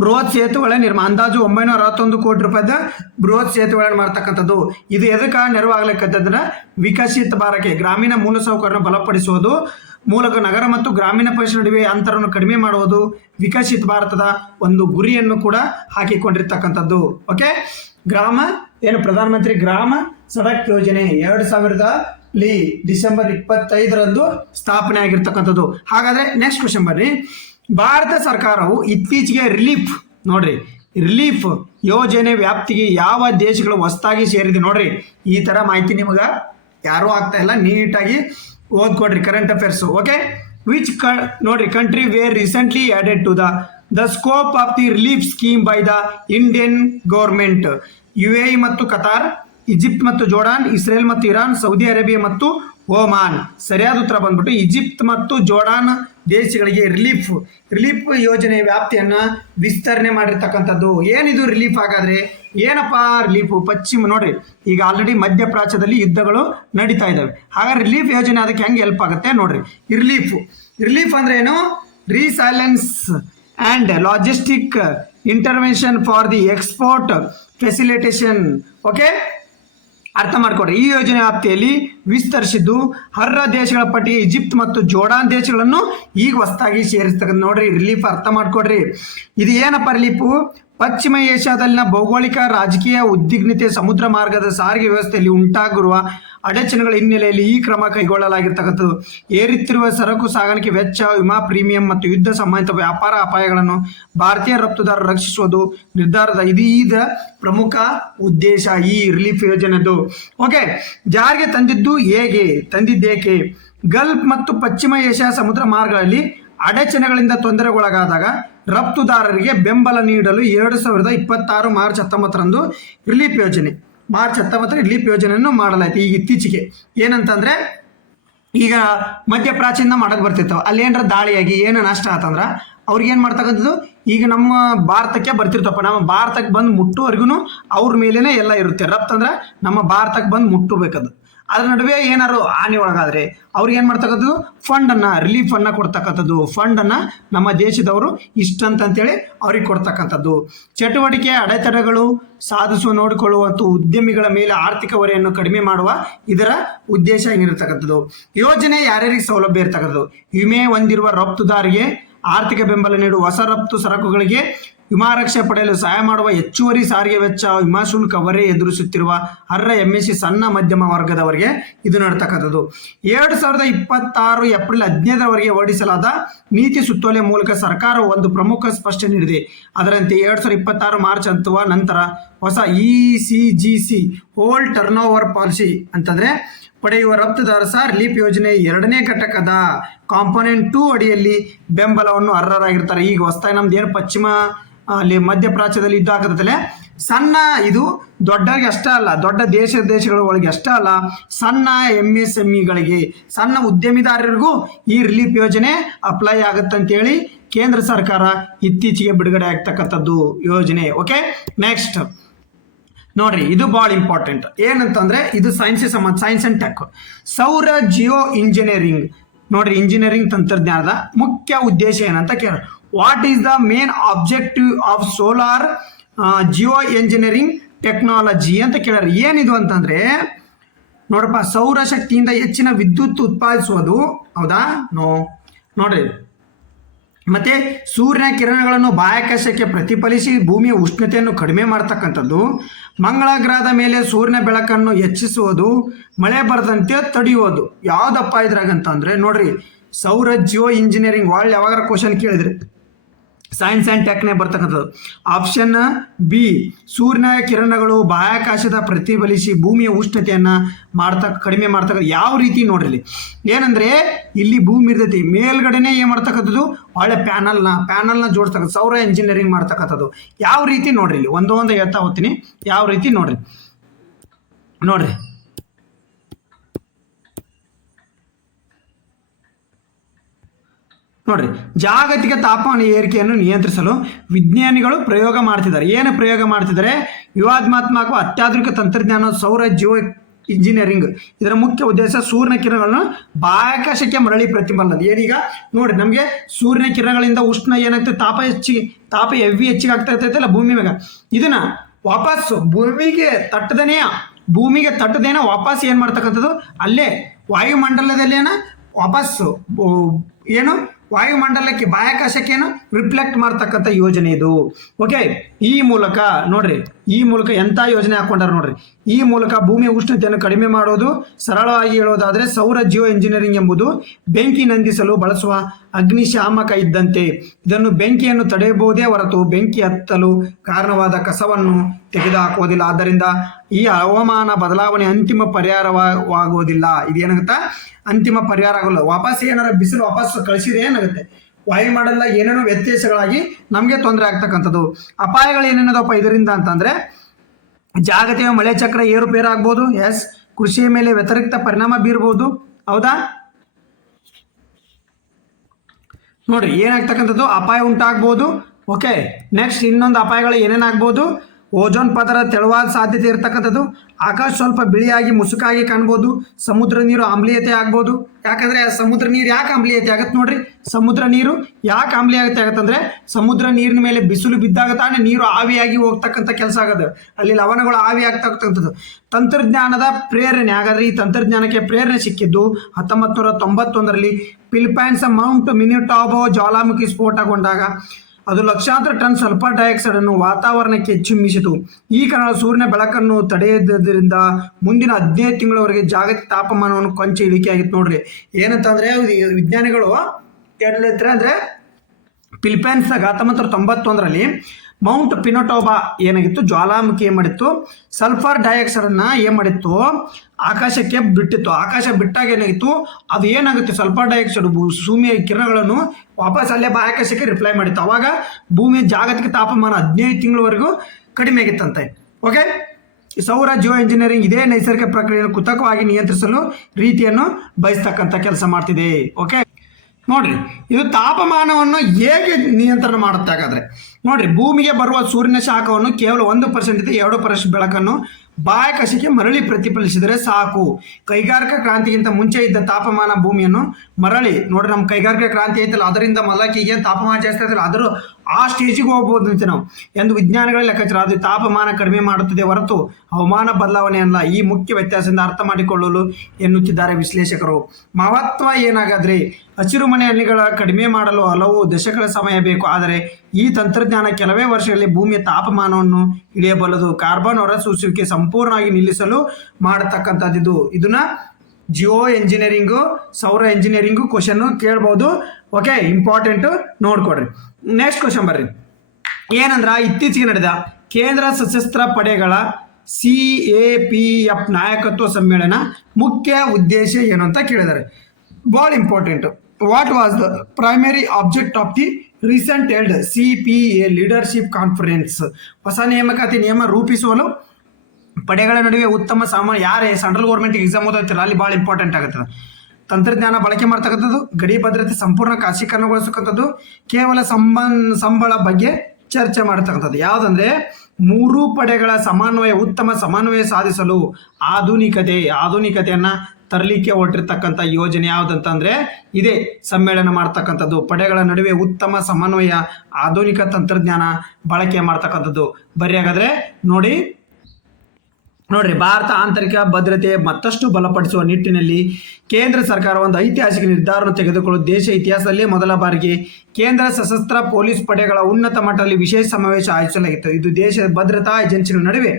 ಬೃಹತ್ ಸೇತುವೆಗಳ ನಿರ್ಮಾಣ ಅಂದಾಜು 961 ಕೋಟಿ ರೂಪಾಯಿದ ಬೃಹತ್ ಸೇತುವೆಗಳನ್ನು ಮಾಡ್ತಕ್ಕಂಥದ್ದು. ಇದು ಎದಕ್ಕೆ ನೆರವಾಗಲಿಕ್ಕಂತಂದ್ರೆ ವಿಕಸಿತ ಭಾರತಕ್ಕೆ ಗ್ರಾಮೀಣ ಮೂಲಸೌಕರ್ಯ ಬಲಪಡಿಸುವುದು ಮೂಲಕ ನಗರ ಮತ್ತು ಗ್ರಾಮೀಣ ಪ್ರದೇಶ ನಡುವೆ ಅಂತರವನ್ನು ಕಡಿಮೆ ಮಾಡುವುದು ವಿಕಸಿತ ಭಾರತದ ಒಂದು ಗುರಿಯನ್ನು ಕೂಡ ಹಾಕಿಕೊಂಡಿರ್ತಕ್ಕಂಥದ್ದು. ಓಕೆ, ಪ್ರಧಾನಮಂತ್ರಿ ಗ್ರಾಮ ಸಡಕ್ ಯೋಜನೆ 2000 ಡಿಸೆಂಬರ್ 25ರಂದು ಸ್ಥಾಪನೆ ಆಗಿರ್ತಕ್ಕಂಥದ್ದು. ಹಾಗಾದ್ರೆ ನೆಕ್ಸ್ಟ್ ಕ್ವಶನ್ ಬರ್ರಿ. ಭಾರತ ಸರ್ಕಾರವು ಇತ್ತೀಚೆಗೆ ರಿಲೀಫ್ ಯೋಜನೆ ವ್ಯಾಪ್ತಿಗೆ ಯಾವ ದೇಶಗಳು ಹೊಸದಾಗಿ ಸೇರಿದೆ? ನೋಡ್ರಿ, ಈ ತರ ಮಾಹಿತಿ ನಿಮಗೆ ಯಾರೂ ಆಗ್ತಾ ಇಲ್ಲ, ನೀಟಾಗಿ ಓದ್ಕೊಡ್ರಿ ಕರೆಂಟ್ ಅಫೇರ್ಸ್. ಓಕೆ, ನೋಡ್ರಿ country were recently added to the scope of the relief scheme by the Indian government. UAE ಮತ್ತು ಕತಾರ್, ಈಜಿಪ್ಟ್ ಮತ್ತು ಜೋರ್ಡಾನ್, ಇಸ್ರೇಲ್ ಮತ್ತು ಇರಾನ್, ಸೌದಿ ಅರೇಬಿಯಾ ಮತ್ತು ಓಮಾನ್. ಸರಿಯಾದ ಉತ್ತರ ಬಂದ್ಬಿಟ್ಟು ಈಜಿಪ್ಟ್ ಮತ್ತು ಜೋರ್ಡಾನ್ ದೇಶಗಳಿಗೆ ರಿಲೀಫ್ ಯೋಜನೆ ವ್ಯಾಪ್ತಿಯನ್ನ ವಿಸ್ತರಣೆ ಮಾಡಿರ್ತಕ್ಕಂಥದ್ದು. ಏನಿದು ರಿಲೀಫ್? ಹಾಗಾದ್ರೆ ಏನಪ್ಪಾ ರಿಲೀಫ್? ನೋಡ್ರಿ, ಈಗ ಆಲ್ರೆಡಿ ಮಧ್ಯಪ್ರಾಚ್ಯದಲ್ಲಿ ಯುದ್ಧಗಳು ನಡೀತಾ ಇದ್ದಾವೆ. ಹಾಗಾದ್ರೆ ರಿಲೀಫ್ ಯೋಜನೆ ಅದಕ್ಕೆ ಹೆಂಗೆ ಹೆಲ್ಪ್ ಆಗುತ್ತೆ ನೋಡ್ರಿ. ರಿಲೀಫ್ ಅಂದ್ರೆ ಏನು? Resilience and logistic intervention for the export facilitation. Okay, ಅರ್ಥ ಮಾಡ್ಕೊಡ್ರಿ. ಈ ಯೋಜನೆ ವ್ಯಾಪ್ತಿಯಲ್ಲಿ ವಿಸ್ತರಿಸಿದ್ದು ಅರ್ಹ ದೇಶಗಳ ಪಟ್ಟಿಗೆ ಈಜಿಪ್ಟ್ ಮತ್ತು ಜೋರ್ಡಾನ್ ದೇಶಗಳನ್ನು ಈಗ ಹೊಸದಾಗಿ ಸೇರಿಸ್ತಕ್ಕಂಥ. ನೋಡ್ರಿ, ರಿಲೀಫ್ ಅರ್ಥ ಮಾಡ್ಕೊಡ್ರಿ. ಇದು ಏನಪ್ಪ ರಿಲೀಫು? ಪಶ್ಚಿಮ ಏಷ್ಯಾದಲ್ಲಿನ ಭೌಗೋಳಿಕ ರಾಜಕೀಯ ಉದ್ವಿಗ್ನತೆ, ಸಮುದ್ರ ಮಾರ್ಗದ ಸಾರಿಗೆ ವ್ಯವಸ್ಥೆಯಲ್ಲಿ ಉಂಟಾಗಿರುವ ಅಡಚಣೆಗಳ ಹಿನ್ನೆಲೆಯಲ್ಲಿ ಈ ಕ್ರಮ ಕೈಗೊಳ್ಳಲಾಗಿರ್ತಕ್ಕಂಥದ್ದು. ಏರುತ್ತಿರುವ ಸರಕು ಸಾಗಾಣಿಕೆ ವೆಚ್ಚ, ವಿಮಾ ಪ್ರೀಮಿಯಂ ಮತ್ತು ಯುದ್ಧ ಸಂಬಂಧಿತ ವ್ಯಾಪಾರ ಅಪಾಯಗಳನ್ನು ಭಾರತೀಯ ರಫ್ತುದಾರರು ರಕ್ಷಿಸುವುದು ನಿರ್ಧಾರದ ಇದೀದ ಪ್ರಮುಖ ಉದ್ದೇಶ ಈ ರಿಲೀಫ್ ಯೋಜನೆದು. ಓಕೆ, ಜಾರಿಗೆ ತಂದಿದ್ದೇಕೆ? ಗಲ್ಫ್ ಮತ್ತು ಪಶ್ಚಿಮ ಏಷ್ಯಾ ಸಮುದ್ರ ಮಾರ್ಗಗಳಲ್ಲಿ ಅಡಚಣೆಗಳಿಂದ ತೊಂದರೆಗೊಳಗಾದಾಗ ರಫ್ತುದಾರರಿಗೆ ಬೆಂಬಲ ನೀಡಲು 2026 ಮಾರ್ಚ್ 19ರಂದು ರಿಲೀಫ್ ಯೋಜನೆಯನ್ನು ಮಾಡಲಾಯಿತು. ಈಗ ಇತ್ತೀಚೆಗೆ ಏನಂತಂದ್ರೆ, ಈಗ ಮಧ್ಯಪ್ರಾಚ್ಯದಿಂದ ಮಾಡಕ್ ಬರ್ತಿರ್ತಾವ, ಅಲ್ಲಿ ಏನಾರ ದಾಳಿಯಾಗಿ ಏನು ನಷ್ಟ ಆತಂದ್ರ ಅವ್ರಿಗೆ ಏನು ಮಾಡ್ತಕ್ಕಂಥದ್ದು, ಈಗ ನಮ್ಮ ಭಾರತಕ್ಕೆ ಬರ್ತಿರ್ತಪ್ಪ, ನಮ್ಮ ಭಾರತಕ್ಕೆ ಬಂದು ಮುಟ್ಟುವರೆಗೂ ಅವ್ರ ಮೇಲೇನೆ ಎಲ್ಲ ಇರುತ್ತೆ. ರಫ್ತಂದ್ರೆ ನಮ್ಮ ಭಾರತಕ್ಕೆ ಬಂದು ಮುಟ್ಟಬೇಕದು. ಅದ್ರ ನಡುವೆ ಏನಾರು ಹಾನಿ ಒಳಗಾದ್ರೆ ಅವ್ರಿಗೆ ಏನು ಮಾಡ್ತಕ್ಕಂಥದ್ದು, ರಿಲೀಫ್ ಅನ್ನ ಕೊಡ್ತಕ್ಕಂಥದ್ದು. ಫಂಡನ್ನು ನಮ್ಮ ದೇಶದವರು ಇಷ್ಟಂತೇಳಿ ಅವ್ರಿಗೆ ಕೊಡ್ತಕ್ಕಂಥದ್ದು. ಚಟುವಟಿಕೆ ಅಡೆತಡೆಗಳು ನೋಡಿಕೊಳ್ಳುವಂಥ ಉದ್ಯಮಿಗಳ ಮೇಲೆ ಆರ್ಥಿಕ ಹೊರೆಯನ್ನು ಕಡಿಮೆ ಮಾಡುವ ಇದರ ಉದ್ದೇಶ ಏನಿರ್ತಕ್ಕಂಥದ್ದು. ಯೋಜನೆ ಯಾರ್ಯಾರಿಗೆ ಸೌಲಭ್ಯ ಇರ್ತಕ್ಕಂಥದ್ದು? ವಿಮೆ ಹೊಂದಿರುವ ರಫ್ತುದಾರರಿಗೆ ಆರ್ಥಿಕ ಬೆಂಬಲ ನೀಡುವ, ಹೊಸ ರಫ್ತು ಸರಕುಗಳಿಗೆ ವಿಮಾ ರಕ್ಷೆ ಪಡೆಯಲು ಸಹಾಯ ಮಾಡುವ, ಹೆಚ್ಚುವರಿ ಸಾರಿಗೆ ವೆಚ್ಚ, ವಿಮಾ ಶುಲ್ಕ ಹೊರೆ ಎದುರಿಸುತ್ತಿರುವ ಅರ್ಹ MSC ಸಣ್ಣ ಮಧ್ಯಮ ವರ್ಗದವರಿಗೆ ಇದು ನಡ್ತಕ್ಕಂಥದ್ದು. 2026 ಏಪ್ರಿಲ್ 15ರವರೆಗೆ ಹೊರಡಿಸಲಾದ ನೀತಿ ಸುತ್ತೋಲೆ ಮೂಲಕ ಸರ್ಕಾರ ಒಂದು ಪ್ರಮುಖ ಸ್ಪಷ್ಟನೆ ನೀಡಿದೆ. ಅದರಂತೆ 2026 ಮಾರ್ಚ್ ಅಥವಾ ನಂತರ ಹೊಸ ECGC whole turnover policy ಅಂತಂದ್ರೆ ಪಡೆಯುವ ರಫ್ತುದಾರ ರಿಲೀಫ್ ಯೋಜನೆ 2ನೇ ಘಟಕದ ಕಾಂಪೋನೆಂಟ್ 2 ಅಡಿಯಲ್ಲಿ ಬೆಂಬಲವನ್ನು ಅರ್ಹರಾಗಿರ್ತಾರೆ. ಈಗ ಹೊಸದಾಗಿ ನಮ್ದು ಏನು ಪಶ್ಚಿಮ ಅಲ್ಲಿ ಮಧ್ಯಪ್ರಾಚ್ಯದಲ್ಲಿ ಯುದ್ಧ ಆಗತ್ತಲ್ಲ, ಸಣ್ಣ ಇದು ದೊಡ್ಡಗೆ ಅಷ್ಟೇ ಅಲ್ಲ, ದೊಡ್ಡ ದೇಶಗಳ ಒಳಗೆ ಅಷ್ಟೇ ಅಲ್ಲ, ಸಣ್ಣ MSMEಗಳಿಗೆ, ಸಣ್ಣ ಉದ್ಯಮಿದಾರರಿಗೂ ಈ ರಿಲೀಫ್ ಯೋಜನೆ ಅಪ್ಲೈ ಆಗುತ್ತಂತೇಳಿ ಕೇಂದ್ರ ಸರ್ಕಾರ ಇತ್ತೀಚೆಗೆ ಬಿಡುಗಡೆ ಆಗ್ತಕ್ಕಂಥದ್ದು ಯೋಜನೆ. ಓಕೆ, ನೆಕ್ಸ್ಟ್ ನೋಡ್ರಿ, ಇದು ಭಾಳ ಇಂಪಾರ್ಟೆಂಟ್. ಏನಂತಂದ್ರೆ ಇದು ಸೈನ್ಸ್ ಅಂಡ್ ಟೆಕ್. ಸೌರ ಜಿಯೋ ಇಂಜಿನಿಯರಿಂಗ್. ನೋಡ್ರಿ, ಇಂಜಿನಿಯರಿಂಗ್ ತಂತ್ರಜ್ಞಾನದ ಮುಖ್ಯ ಉದ್ದೇಶ ಏನಂತ ಕೇಳ. What is the main objective of solar Jio engineering technology ಅಂತ ಕೇಳ್ಯಾರ. ಏನಿದು ಅಂತಂದ್ರೆ ನೋಡಪ್ಪ, ಸೌರಶಕ್ತಿಯಿಂದ ಹೆಚ್ಚಿನ ವಿದ್ಯುತ್ ಉತ್ಪಾದಿಸುವುದು. ಹೌದಾ? ನೋಡ್ರಿ, ಮತ್ತೆ ಸೂರ್ಯನ ಕಿರಣಗಳನ್ನು ಬಾಹ್ಯಾಕಾಶಕ್ಕೆ ಪ್ರತಿಫಲಿಸಿ ಭೂಮಿಯ ಉಷ್ಣತೆಯನ್ನು ಕಡಿಮೆ ಮಾಡ್ತಕ್ಕಂಥದ್ದು, ಮಂಗಳ ಗ್ರಹದ ಮೇಲೆ ಸೂರ್ಯನ ಬೆಳಕನ್ನು ಹೆಚ್ಚಿಸುವುದು, ಮಳೆ ಬರದಂತೆ ತಡೆಯುವುದು. ಯಾವ್ದಪ್ಪ ಇದ್ರಾಗಂತಂದ್ರೆ ನೋಡ್ರಿ, ಸೌರ ಜಿಯೋ ಇಂಜಿನಿಯರಿಂಗ್. ಯಾವಾಗ ಕ್ವಶನ್ ಕೇಳಿದ್ರಿ ಸೈನ್ಸ್ ಆ್ಯಂಡ್ ಟೆಕ್ನೇ ಬರ್ತಕ್ಕಂಥದ್ದು. ಆಪ್ಷನ್ ಬಿ, ಸೂರ್ಯನ ಕಿರಣಗಳು ಬಾಹ್ಯಾಕಾಶದ ಪ್ರತಿಫಲಿಸಿ ಭೂಮಿಯ ಉಷ್ಣತೆಯನ್ನು ಕಡಿಮೆ ಮಾಡ್ತಕ್ಕಂಥ. ಯಾವ ರೀತಿ ನೋಡ್ರಿ ಏನಂದರೆ ಇಲ್ಲಿ ಭೂಮಿ ಇರ್ತೈತಿ, ಮೇಲ್ಗಡೆನೇ ಏನು ಮಾಡ್ತಕ್ಕಂಥದ್ದು ಒಳ್ಳೆ ಪ್ಯಾನಲ್ನ ಜೋಡಿಸ್ತಕ್ಕಂಥ ಸೌರ ಇಂಜಿನಿಯರಿಂಗ್ ಮಾಡ್ತಕ್ಕಂಥದ್ದು. ಯಾವ ರೀತಿ ನೋಡ್ರಿ ಇಲ್ಲಿ ಒಂದೊಂದು ಹೇಳ್ತಾ ಹೋಗ್ತೀನಿ. ಯಾವ ರೀತಿ ನೋಡ್ರಿ ಜಾಗತಿಕ ತಾಪಮಾನ ಏರಿಕೆಯನ್ನು ನಿಯಂತ್ರಿಸಲು ವಿಜ್ಞಾನಿಗಳು ಪ್ರಯೋಗ ಮಾಡ್ತಿದ್ದಾರೆ. ಏನು ಪ್ರಯೋಗ ಮಾಡ್ತಿದ್ದಾರೆ? ವಿವಾದಾತ್ಮಕ ಅತ್ಯಾಧುನಿಕ ತಂತ್ರಜ್ಞಾನ ಸೌರ ಜಿಯೋ ಇಂಜಿನಿಯರಿಂಗ್. ಇದರ ಮುಖ್ಯ ಉದ್ದೇಶ ಸೂರ್ಯನ ಕಿರಣಗಳನ್ನು ಬಾಹ್ಯಾಕಾಶಕ್ಕೆ ಮರಳಿ ಪ್ರತಿಫಲನ. ಏನೀಗ ನೋಡ್ರಿ, ನಮಗೆ ಸೂರ್ಯನ ಕಿರಣಗಳಿಂದ ಉಷ್ಣ ಏನಾಗ್ತದೆ, ತಾಪ ಹೆಚ್ಚಿಗೆ ಆಗ್ತಾ ಇರ್ತೈತಲ್ಲ ಭೂಮಿ ಮ್ಯಾಗ, ಇದನ್ನ ವಾಪಸ್ ಭೂಮಿಗೆ ತಟ್ಟದೇನ ವಾಪಸ್ ಏನು ಮಾಡ್ತಕ್ಕಂಥದ್ದು, ಅಲ್ಲೇ ವಾಯುಮಂಡಲದಲ್ಲಿ ವಾಪಸ್ಸು ವಾಯುಮಂಡಲಕ್ಕೆ ಬಾಹ್ಯಾಕಾಶಕ್ಕೆ ರಿಫ್ಲೆಕ್ಟ್ ಮಾಡ್ತಕ್ಕಂಥ ಯೋಜನೆ ಇದು. ಓಕೆ, ಈ ಮೂಲಕ ಎಂಥ ಯೋಜನೆ ಹಾಕೊಂಡಾರ ನೋಡ್ರಿ. ಈ ಮೂಲಕ ಭೂಮಿಯ ಉಷ್ಣತೆಯನ್ನು ಕಡಿಮೆ ಮಾಡೋದು. ಸರಳವಾಗಿ ಹೇಳೋದಾದರೆ ಸೌರ ಜಿಯೋ ಇಂಜಿನಿಯರಿಂಗ್ ಎಂಬುದು ಬೆಂಕಿ ನಂದಿಸಲು ಬಳಸುವ ಅಗ್ನಿಶಾಮಕ ಇದ್ದಂತೆ. ಇದನ್ನು ಬೆಂಕಿಯನ್ನು ತಡೆಯಬಹುದೇ ಹೊರತು ಬೆಂಕಿ ಹತ್ತಲು ಕಾರಣವಾದ ಕಸವನ್ನು ತೆಗೆದುಹಾಕುವುದಿಲ್ಲ. ಆದ್ದರಿಂದ ಈ ಹವಾಮಾನ ಬದಲಾವಣೆ ಅಂತಿಮ ಪರಿಹಾರವಾಗುವುದಿಲ್ಲ. ಇದೇನಾಗುತ್ತಾ? ಅಂತಿಮ ಪರಿಹಾರ ಆಗೋಲ್ಲ. ವಾಪಸ್ ಏನಾರ ಬಿಸಿಲು ವಾಪಸ್ ಕಳಿಸಿದ್ರೆ ಏನಾಗುತ್ತೆ, ವಾಯುಮಂಡಲ ಏನೇನೋ ವ್ಯತ್ಯಾಸಗಳಾಗಿ ನಮಗೆ ತೊಂದರೆ ಆಗ್ತಕ್ಕಂಥದ್ದು. ಅಪಾಯಗಳು ಏನೇನದಪ್ಪ ಇದರಿಂದ ಅಂತಂದರೆ, ಜಾಗತಿಕ ಮಳೆ ಚಕ್ರ ಏರುಪೇರು ಆಗ್ಬೋದು. ಎಸ್, ಕೃಷಿಯ ಮೇಲೆ ವ್ಯತಿರಿಕ್ತ ಪರಿಣಾಮ ಬೀರ್ಬೋದು. ಹೌದಾ? ನೋಡ್ರಿ ಏನಾಗ್ತಕ್ಕಂಥದ್ದು, ಅಪಾಯ ಉಂಟಾಗ್ಬೋದು. ಓಕೆ, ನೆಕ್ಸ್ಟ್ ಇನ್ನೊಂದು ಅಪಾಯಗಳು ಏನೇನಾಗ್ಬೋದು? ಓಜೋನ್ ಪದರ ತೆಳುವಾದ ಸಾಧ್ಯತೆ ಇರತಕ್ಕಂಥದ್ದು. ಆಕಾಶ ಸ್ವಲ್ಪ ಬಿಳಿಯಾಗಿ ಮುಸುಕಾಗಿ ಕಾಣ್ಬೋದು. ಸಮುದ್ರ ನೀರು ಆಮ್ಲೀಯತೆ ಆಗ್ಬೋದು. ಯಾಕಂದರೆ ಸಮುದ್ರ ನೀರು ಯಾಕೆ ಆಮ್ಲೀಯತೆ ಆಗುತ್ತೆ ನೋಡ್ರಿ. ಸಮುದ್ರ ನೀರು ಯಾಕೆ ಆಮ್ಲೀಯತೆ ಆಗುತ್ತಂದರೆ, ಸಮುದ್ರ ನೀರಿನ ಮೇಲೆ ಬಿಸಿಲು ಬಿದ್ದಾಗ ತಾನೇ ನೀರು ಆವಿಯಾಗಿ ಹೋಗ್ತಕ್ಕಂಥ ಕೆಲಸ ಆಗೋದು. ಅಲ್ಲಿ ಲವಣಗಳು ಆವಿ ಆಗ್ತಕ್ಕಂಥದ್ದು. ತಂತ್ರಜ್ಞಾನದ ಪ್ರೇರಣೆ. ಹಾಗಾದರೆ ಈ ತಂತ್ರಜ್ಞಾನಕ್ಕೆ ಪ್ರೇರಣೆ ಸಿಕ್ಕಿದ್ದು 1991ರಲ್ಲಿ ಫಿಲಿಪೈನ್ಸ್ ಮೌಂಟ್ ಮಿನಿಟಾಬೋ ಜ್ವಾಲಾಮುಖಿ ಸ್ಫೋಟಗೊಂಡಾಗ ಅದು ಲಕ್ಷಾಂತರ ಟನ್ ಸಲ್ಫರ್ ಡೈಆಕ್ಸೈಡ್ ಅನ್ನು ವಾತಾವರಣಕ್ಕೆ ಚಿಮ್ಮಿಸಿತು. ಈ ಕಾರಣ ಸೂರ್ಯನ ಬೆಳಕನ್ನು ತಡೆಯದ್ದರಿಂದ ಮುಂದಿನ 15 ತಿಂಗಳವರೆಗೆ ಜಾಗತಿಕ ತಾಪಮಾನವನ್ನು ಕೊಂಚ ಇಳಿಕೆಯಾಗಿತ್ತು. ನೋಡ್ರಿ ಏನಂತಂದ್ರೆ ವಿಜ್ಞಾನಿಗಳು ಹೇಳ್ತಾರೆ ಅಂದರೆ ಫಿಲಿಪೈನ್ಸ್ನಾಗ 1991ರಲ್ಲಿ ಮೌಂಟ್ ಪಿನೋಟೋಬಾ ಏನಾಗಿತ್ತು, ಜ್ವಾಲಾಮುಖಿ ಏನು ಮಾಡಿತ್ತು, ಸಲ್ಫರ್ ಡೈಆಕ್ಸೈಡನ್ನು ಏನು ಮಾಡಿತ್ತು, ಆಕಾಶಕ್ಕೆ ಬಿಟ್ಟಿತ್ತು. ಆಕಾಶ ಬಿಟ್ಟಾಗ ಏನಾಗಿತ್ತು, ಅದು ಏನಾಗುತ್ತೆ, ಸಲ್ಫರ್ ಡೈಆಕ್ಸೈಡ್ ಭೂಮಿಯ ಕಿರಣಗಳನ್ನು ವಾಪಸ್ ಅಲ್ಲೇ ಬಾಹ್ಯಾಕಾಶಕ್ಕೆ ರಿಪ್ಲೈ ಮಾಡಿತ್ತು. ಅವಾಗ ಭೂಮಿಯ ಜಾಗತಿಕ ತಾಪಮಾನ 15 ತಿಂಗಳವರೆಗೂ ಕಡಿಮೆ ಆಗಿತ್ತಂತೆ. ಓಕೆ, ಸೌರ ಜಿಯೋ ಇಂಜಿನಿಯರಿಂಗ್ ಇದೇ ನೈಸರ್ಗಿಕ ಪ್ರಕ್ರಿಯೆಯನ್ನು ಕೃತಕವಾಗಿ ನಿಯಂತ್ರಿಸಲು ರೀತಿಯನ್ನು ಬಯಸ್ತಕ್ಕಂಥ ಕೆಲಸ ಮಾಡ್ತಿದೆ. ಓಕೆ, ನೋಡ್ರಿ ಇದು ತಾಪಮಾನವನ್ನು ಹೇಗೆ ನಿಯಂತ್ರಣ ಮಾಡುತ್ತೆ. ಹಾಗಾದರೆ ನೋಡ್ರಿ, ಭೂಮಿಗೆ ಬರುವ ಸೂರ್ಯನ ಶಾಖವನ್ನು ಕೇವಲ 1% 2% ಬೆಳಕನ್ನು ಬಾಹ್ಯಾಕಾಶಕ್ಕೆ ಮರಳಿ ಪ್ರತಿಫಲಿಸಿದರೆ ಸಾಕು. ಕೈಗಾರಿಕಾ ಕ್ರಾಂತಿಗಿಂತ ಮುಂಚೆ ಇದ್ದ ತಾಪಮಾನ ಭೂಮಿಯನ್ನು ಮರಳಿ ನೋಡ್ರಿ, ನಮ್ಮ ಕೈಗಾರಿಕಾ ಕ್ರಾಂತಿ ಐತಲ್ಲ, ಅದರಿಂದ ಮೊದಲಕ್ಕೆ ಈಗೇನು ತಾಪಮಾನ ಜಾಸ್ತಿ ಆಗ್ತಲ್ಲ, ಅದರ ಆ ಸ್ಟೇಜಿಗೆ ಹೋಗ್ಬೋದು ಅಂತ ನಾವು ಎಂದು ವಿಜ್ಞಾನಿಗಳ ಲೆಕ್ಕಾಚಾರ. ಅದು ತಾಪಮಾನ ಕಡಿಮೆ ಮಾಡುತ್ತದೆ ಹೊರತು ಹವಾಮಾನ ಬದಲಾವಣೆ ಅಲ್ಲ. ಈ ಮುಖ್ಯ ವ್ಯತ್ಯಾಸದಿಂದ ಅರ್ಥ ಮಾಡಿಕೊಳ್ಳಲು ಎನ್ನುತ್ತಿದ್ದಾರೆ ವಿಶ್ಲೇಷಕರು. ಮಹತ್ವ ಏನಾಗಾದ್ರೆ, ಹಸಿರುಮನೆ ಹನಿಗಳ ಕಡಿಮೆ ಮಾಡಲು ಹಲವು ದಶಕಗಳ ಸಮಯ ಬೇಕು. ಆದರೆ ಈ ತಂತ್ರಜ್ಞಾನ ಕೆಲವೇ ವರ್ಷಗಳಲ್ಲಿ ಭೂಮಿಯ ತಾಪಮಾನವನ್ನು ಹಿಡಿಯಬಲ್ಲದು. ಕಾರ್ಬನ್ ಹೊರಸೂಸುವಿಕೆ ಸಂಪೂರ್ಣವಾಗಿ ನಿಲ್ಲಿಸಲು ಮಾಡತಕ್ಕಂಥದ್ದು. ಇದನ್ನ ಜಿಯೋ ಇಂಜಿನಿಯರಿಂಗು, ಸೌರ ಇಂಜಿನಿಯರಿಂಗು ಕ್ವಶನ್ನು ಕೇಳ್ಬೋದು. ಓಕೆ, ಇಂಪಾರ್ಟೆಂಟು ನೋಡ್ಕೊಡ್ರಿ. ನೆಕ್ಸ್ಟ್ ಕ್ವಶನ್ ಬರ್ರಿ. ಏನಂದ್ರ ಇತ್ತೀಚೆಗೆ ನಡೆದ ಕೇಂದ್ರ ಸಶಸ್ತ್ರ ಪಡೆಗಳ CAPF ನಾಯಕತ್ವ ಸಮ್ಮೇಳನ ಮುಖ್ಯ ಉದ್ದೇಶ ಏನು ಅಂತ ಕೇಳಿದ್ದಾರೆ. ಭಾಳ important. What was the primary object of the recent held CPA leadership conference? ಹೊಸ ನೇಮಕಾತಿ ನಿಯಮ ರೂಪಿಸುವಲು ಪಡೆಗಳ ನಡುವೆ ಉತ್ತಮ ಯಾರೇ ಸೆಂಟ್ರಲ್ ಗೌರ್ಮೆಂಟ್ ಎಕ್ಸಾಮ್ ಓದಿರ್ತೀರ ಅಲ್ಲಿ ಭಾಳ ಇಂಪಾರ್ಟೆಂಟ್ ಆಗುತ್ತೆ. ತಂತ್ರಜ್ಞಾನ ಬಳಕೆ ಮಾಡ್ತಕ್ಕಂಥದ್ದು, ಗಡಿ ಭದ್ರತೆ ಸಂಪೂರ್ಣ ಖಾಸಗೀಕರಣಗೊಳಿಸ್ತಕ್ಕಂಥದ್ದು, ಕೇವಲ ಸಂಬಳ ಬಗ್ಗೆ ಚರ್ಚೆ ಮಾಡ್ತಕ್ಕಂಥದ್ದು. ಯಾವುದಂದ್ರೆ 3 ಪಡೆಗಳ ಉತ್ತಮ ಸಮನ್ವಯ ಸಾಧಿಸಲು ಆಧುನಿಕತೆಯನ್ನು ತರಲಿಕ್ಕೆ ಹೊರಟಿರ್ತಕ್ಕಂಥ ಯೋಜನೆ ಯಾವುದಂತಂದ್ರೆ ಇದೇ ಸಮ್ಮೇಳನ ಮಾಡ್ತಕ್ಕಂಥದ್ದು. ಪಡೆಗಳ ನಡುವೆ ಉತ್ತಮ ಸಮನ್ವಯ, ಆಧುನಿಕ ತಂತ್ರಜ್ಞಾನ ಬಳಕೆ ಮಾಡ್ತಕ್ಕಂಥದ್ದು. ಬರ್ರಿ ಹಾಗಾದ್ರೆ ನೋಡ್ರಿ, ಭಾರತ ಆಂತರಿಕ ಭದ್ರತೆ ಮತ್ತಷ್ಟು ಬಲಪಡಿಸುವ ನಿಟ್ಟಿನಲ್ಲಿ ಕೇಂದ್ರ ಸರ್ಕಾರ ಒಂದು ಐತಿಹಾಸಿಕ ನಿರ್ಧಾರವನ್ನು ತೆಗೆದುಕೊಳ್ಳುವ ದೇಶ ಇತಿಹಾಸದಲ್ಲೇ ಮೊದಲ ಬಾರಿಗೆ ಕೇಂದ್ರ ಸಶಸ್ತ್ರ ಪೊಲೀಸ್ ಪಡೆಗಳ ಉನ್ನತ ಮಟ್ಟದಲ್ಲಿ ವಿಶೇಷ ಸಮಾವೇಶ ಆಯೋಜಿಸಲಾಗಿತ್ತು. ಇದು ದೇಶದ ಭದ್ರತಾ ಏಜೆನ್ಸಿಗಳ ನಡುವೆ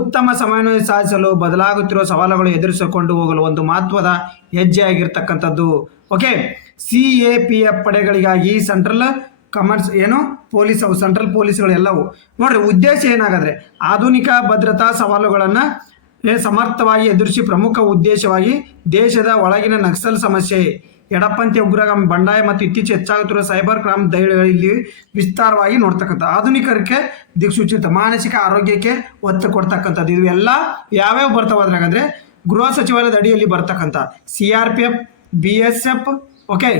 ಉತ್ತಮ ಸಮನ್ವಯ ಸಾಧಿಸಲು ಬದಲಾಗುತ್ತಿರುವ ಸವಾಲುಗಳು ಎದುರಿಸಿಕೊಂಡು ಹೋಗಲು ಒಂದು ಮಹತ್ವದ ಹೆಜ್ಜೆ ಆಗಿರ್ತಕ್ಕಂಥದ್ದು. ಓಕೆ, CAPF ಪಡೆಗಳಿಗಾಗಿ ಸೆಂಟ್ರಲ್ ಕಮರ್ಸ್ ಏನು ಪೊಲೀಸ್ ಅವು ಸೆಂಟ್ರಲ್ ಪೊಲೀಸ್ಗಳು ಎಲ್ಲವು ನೋಡ್ರಿ. ಉದ್ದೇಶ ಏನಾಗಾದ್ರೆ ಆಧುನಿಕ ಭದ್ರತಾ ಸವಾಲುಗಳನ್ನು ಸಮರ್ಥವಾಗಿ ಎದುರಿಸಿ ಪ್ರಮುಖ ಉದ್ದೇಶವಾಗಿ ದೇಶದ ಒಳಗಿನ ನಕ್ಸಲ್ ಸಮಸ್ಯೆ, ಎಡಪಂಥೀಯ ಉಗ್ರಗಾಮಿ ಬಂಡಾಯ ಮತ್ತು ಇತ್ತೀಚೆಗೆ ಹೆಚ್ಚಾಗುತ್ತಿರುವ ಸೈಬರ್ ಕ್ರೈಮ್ ದಾಳಿಗಳಲ್ಲಿ ವಿಸ್ತಾರವಾಗಿ ನೋಡ್ತಕ್ಕಂಥ ಆಧುನಿಕರಿಗೆ ದಿಕ್ಸೂಚಿತ ಮಾನಸಿಕ ಆರೋಗ್ಯಕ್ಕೆ ಒತ್ತು ಕೊಡ್ತಕ್ಕಂಥದ್ದು. ಇದು ಎಲ್ಲ ಯಾವ್ಯಾವ ಬರ್ತಾವ ಅದ್ರಾಗಂದ್ರೆ ಗೃಹ ಸಚಿವಾಲಯದ ಅಡಿಯಲ್ಲಿ ಬರ್ತಕ್ಕಂಥ CRPF, BSF. ಓಕೆ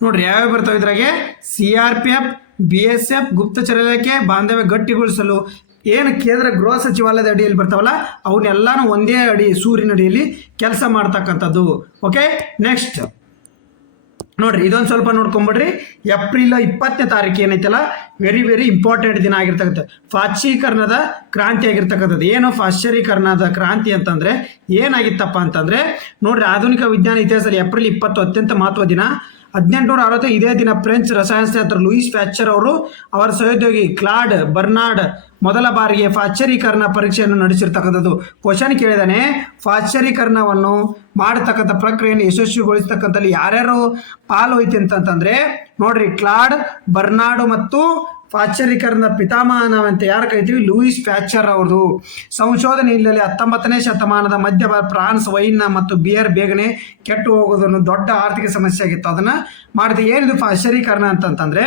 ನೋಡ್ರಿ ಯಾವ್ಯಾವ ಬರ್ತಾವೆ ಇದ್ರಾಗೆ CRPF, BSF ಗುಪ್ತಚರ ಇಲಾಖೆ ಬಾಂಧವ್ಯ ಗಟ್ಟಿಗೊಳಿಸಲು ಏನು ಕೇಂದ್ರ ಗೃಹ ಸಚಿವಾಲಯದ ಅಡಿಯಲ್ಲಿ ಬರ್ತಾವಲ್ಲ ಅವನ್ನೆಲ್ಲಾನು ಒಂದೇ ಅಡಿ ಸೂರಿನ ಅಡಿಯಲ್ಲಿ ಕೆಲಸ ಮಾಡ್ತಕ್ಕಂಥದ್ದು. ಓಕೆ ನೆಕ್ಸ್ಟ್ ನೋಡ್ರಿ ಇದೊಂದು ಸ್ವಲ್ಪ ನೋಡ್ಕೊಂಬಿಡ್ರಿ. ಏಪ್ರಿಲ್ 20ನೇ ತಾರೀಕು ಏನೈತಲ್ಲ ವೆರಿ ವೆರಿ ಇಂಪಾರ್ಟೆಂಟ್ ದಿನ ಆಗಿರ್ತಕ್ಕಂಥ ಪಾಶ್ಚೀಕರಣದ ಕ್ರಾಂತಿ ಆಗಿರ್ತಕ್ಕಂಥದ್ದು. ಏನು ಪಾಶ್ಚರೀಕರಣದ ಕ್ರಾಂತಿ ಅಂತಂದ್ರೆ ಏನಾಗಿತ್ತಪ್ಪ ಅಂತಂದ್ರೆ ನೋಡ್ರಿ ಆಧುನಿಕ ವಿಜ್ಞಾನ ಇತಿಹಾಸದಲ್ಲಿ ಏಪ್ರಿಲ್ 20 ಅತ್ಯಂತ ಮಹತ್ವ ದಿನ. 1860 ಇದೇ ದಿನ ಫ್ರೆಂಚ್ ರಸಾಯನಶಾಸ್ತ್ರ ಲೂಯಿಸ್ ಪ್ಯಾಶ್ಚರ್ ಅವರು ಅವರ ಸಹೋದ್ಯೋಗಿ ಕ್ಲಾಡ್ ಬರ್ನಾರ್ಡ್ ಮೊದಲ ಬಾರಿಗೆ ಪಾಶ್ಚರೀಕರಣ ಪರೀಕ್ಷೆಯನ್ನು ನಡೆಸಿರ್ತಕ್ಕಂಥದ್ದು. ಕ್ವಶನ್ ಕೇಳಿದಾನೆ, ಪಾಶ್ಚರೀಕರಣವನ್ನು ಮಾಡತಕ್ಕಂಥ ಪ್ರಕ್ರಿಯೆಯನ್ನು ಯಶಸ್ವಿಗೊಳಿಸ್ತಕ್ಕಂಥಲ್ಲಿ ಯಾರ್ಯಾರು ಪಾಲು ಐತಿ ಅಂತಂದ್ರೆ ನೋಡ್ರಿ ಕ್ಲಾಡ್ ಬರ್ನಾರ್ಡ್ ಮತ್ತು ಪಾಶ್ಚರೀಕರಣದ ಪಿತಾಮಹನವಂತೆ ಯಾರು ಕರಿತೀವಿ ಲೂಯಿಸ್ ಪ್ಯಾಶ್ಚರ್ ಅವ್ರದ್ದು. ಸಂಶೋಧನೆ ಇಲ್ಲದೆ 19ನೇ ಶತಮಾನದ ಮಧ್ಯ ಫ್ರಾನ್ಸ್ ವೈನ್ ಮತ್ತು ಬಿಯರ್ ಬೇಗನೆ ಕೆಟ್ಟು ಹೋಗೋದನ್ನು ದೊಡ್ಡ ಆರ್ಥಿಕ ಸಮಸ್ಯೆ ಆಗಿತ್ತು. ಅದನ್ನ ಮಾಡಿದೆ. ಏನಿದು ಪಾಶ್ಚರೀಕರಣ ಅಂತಂತಂದ್ರೆ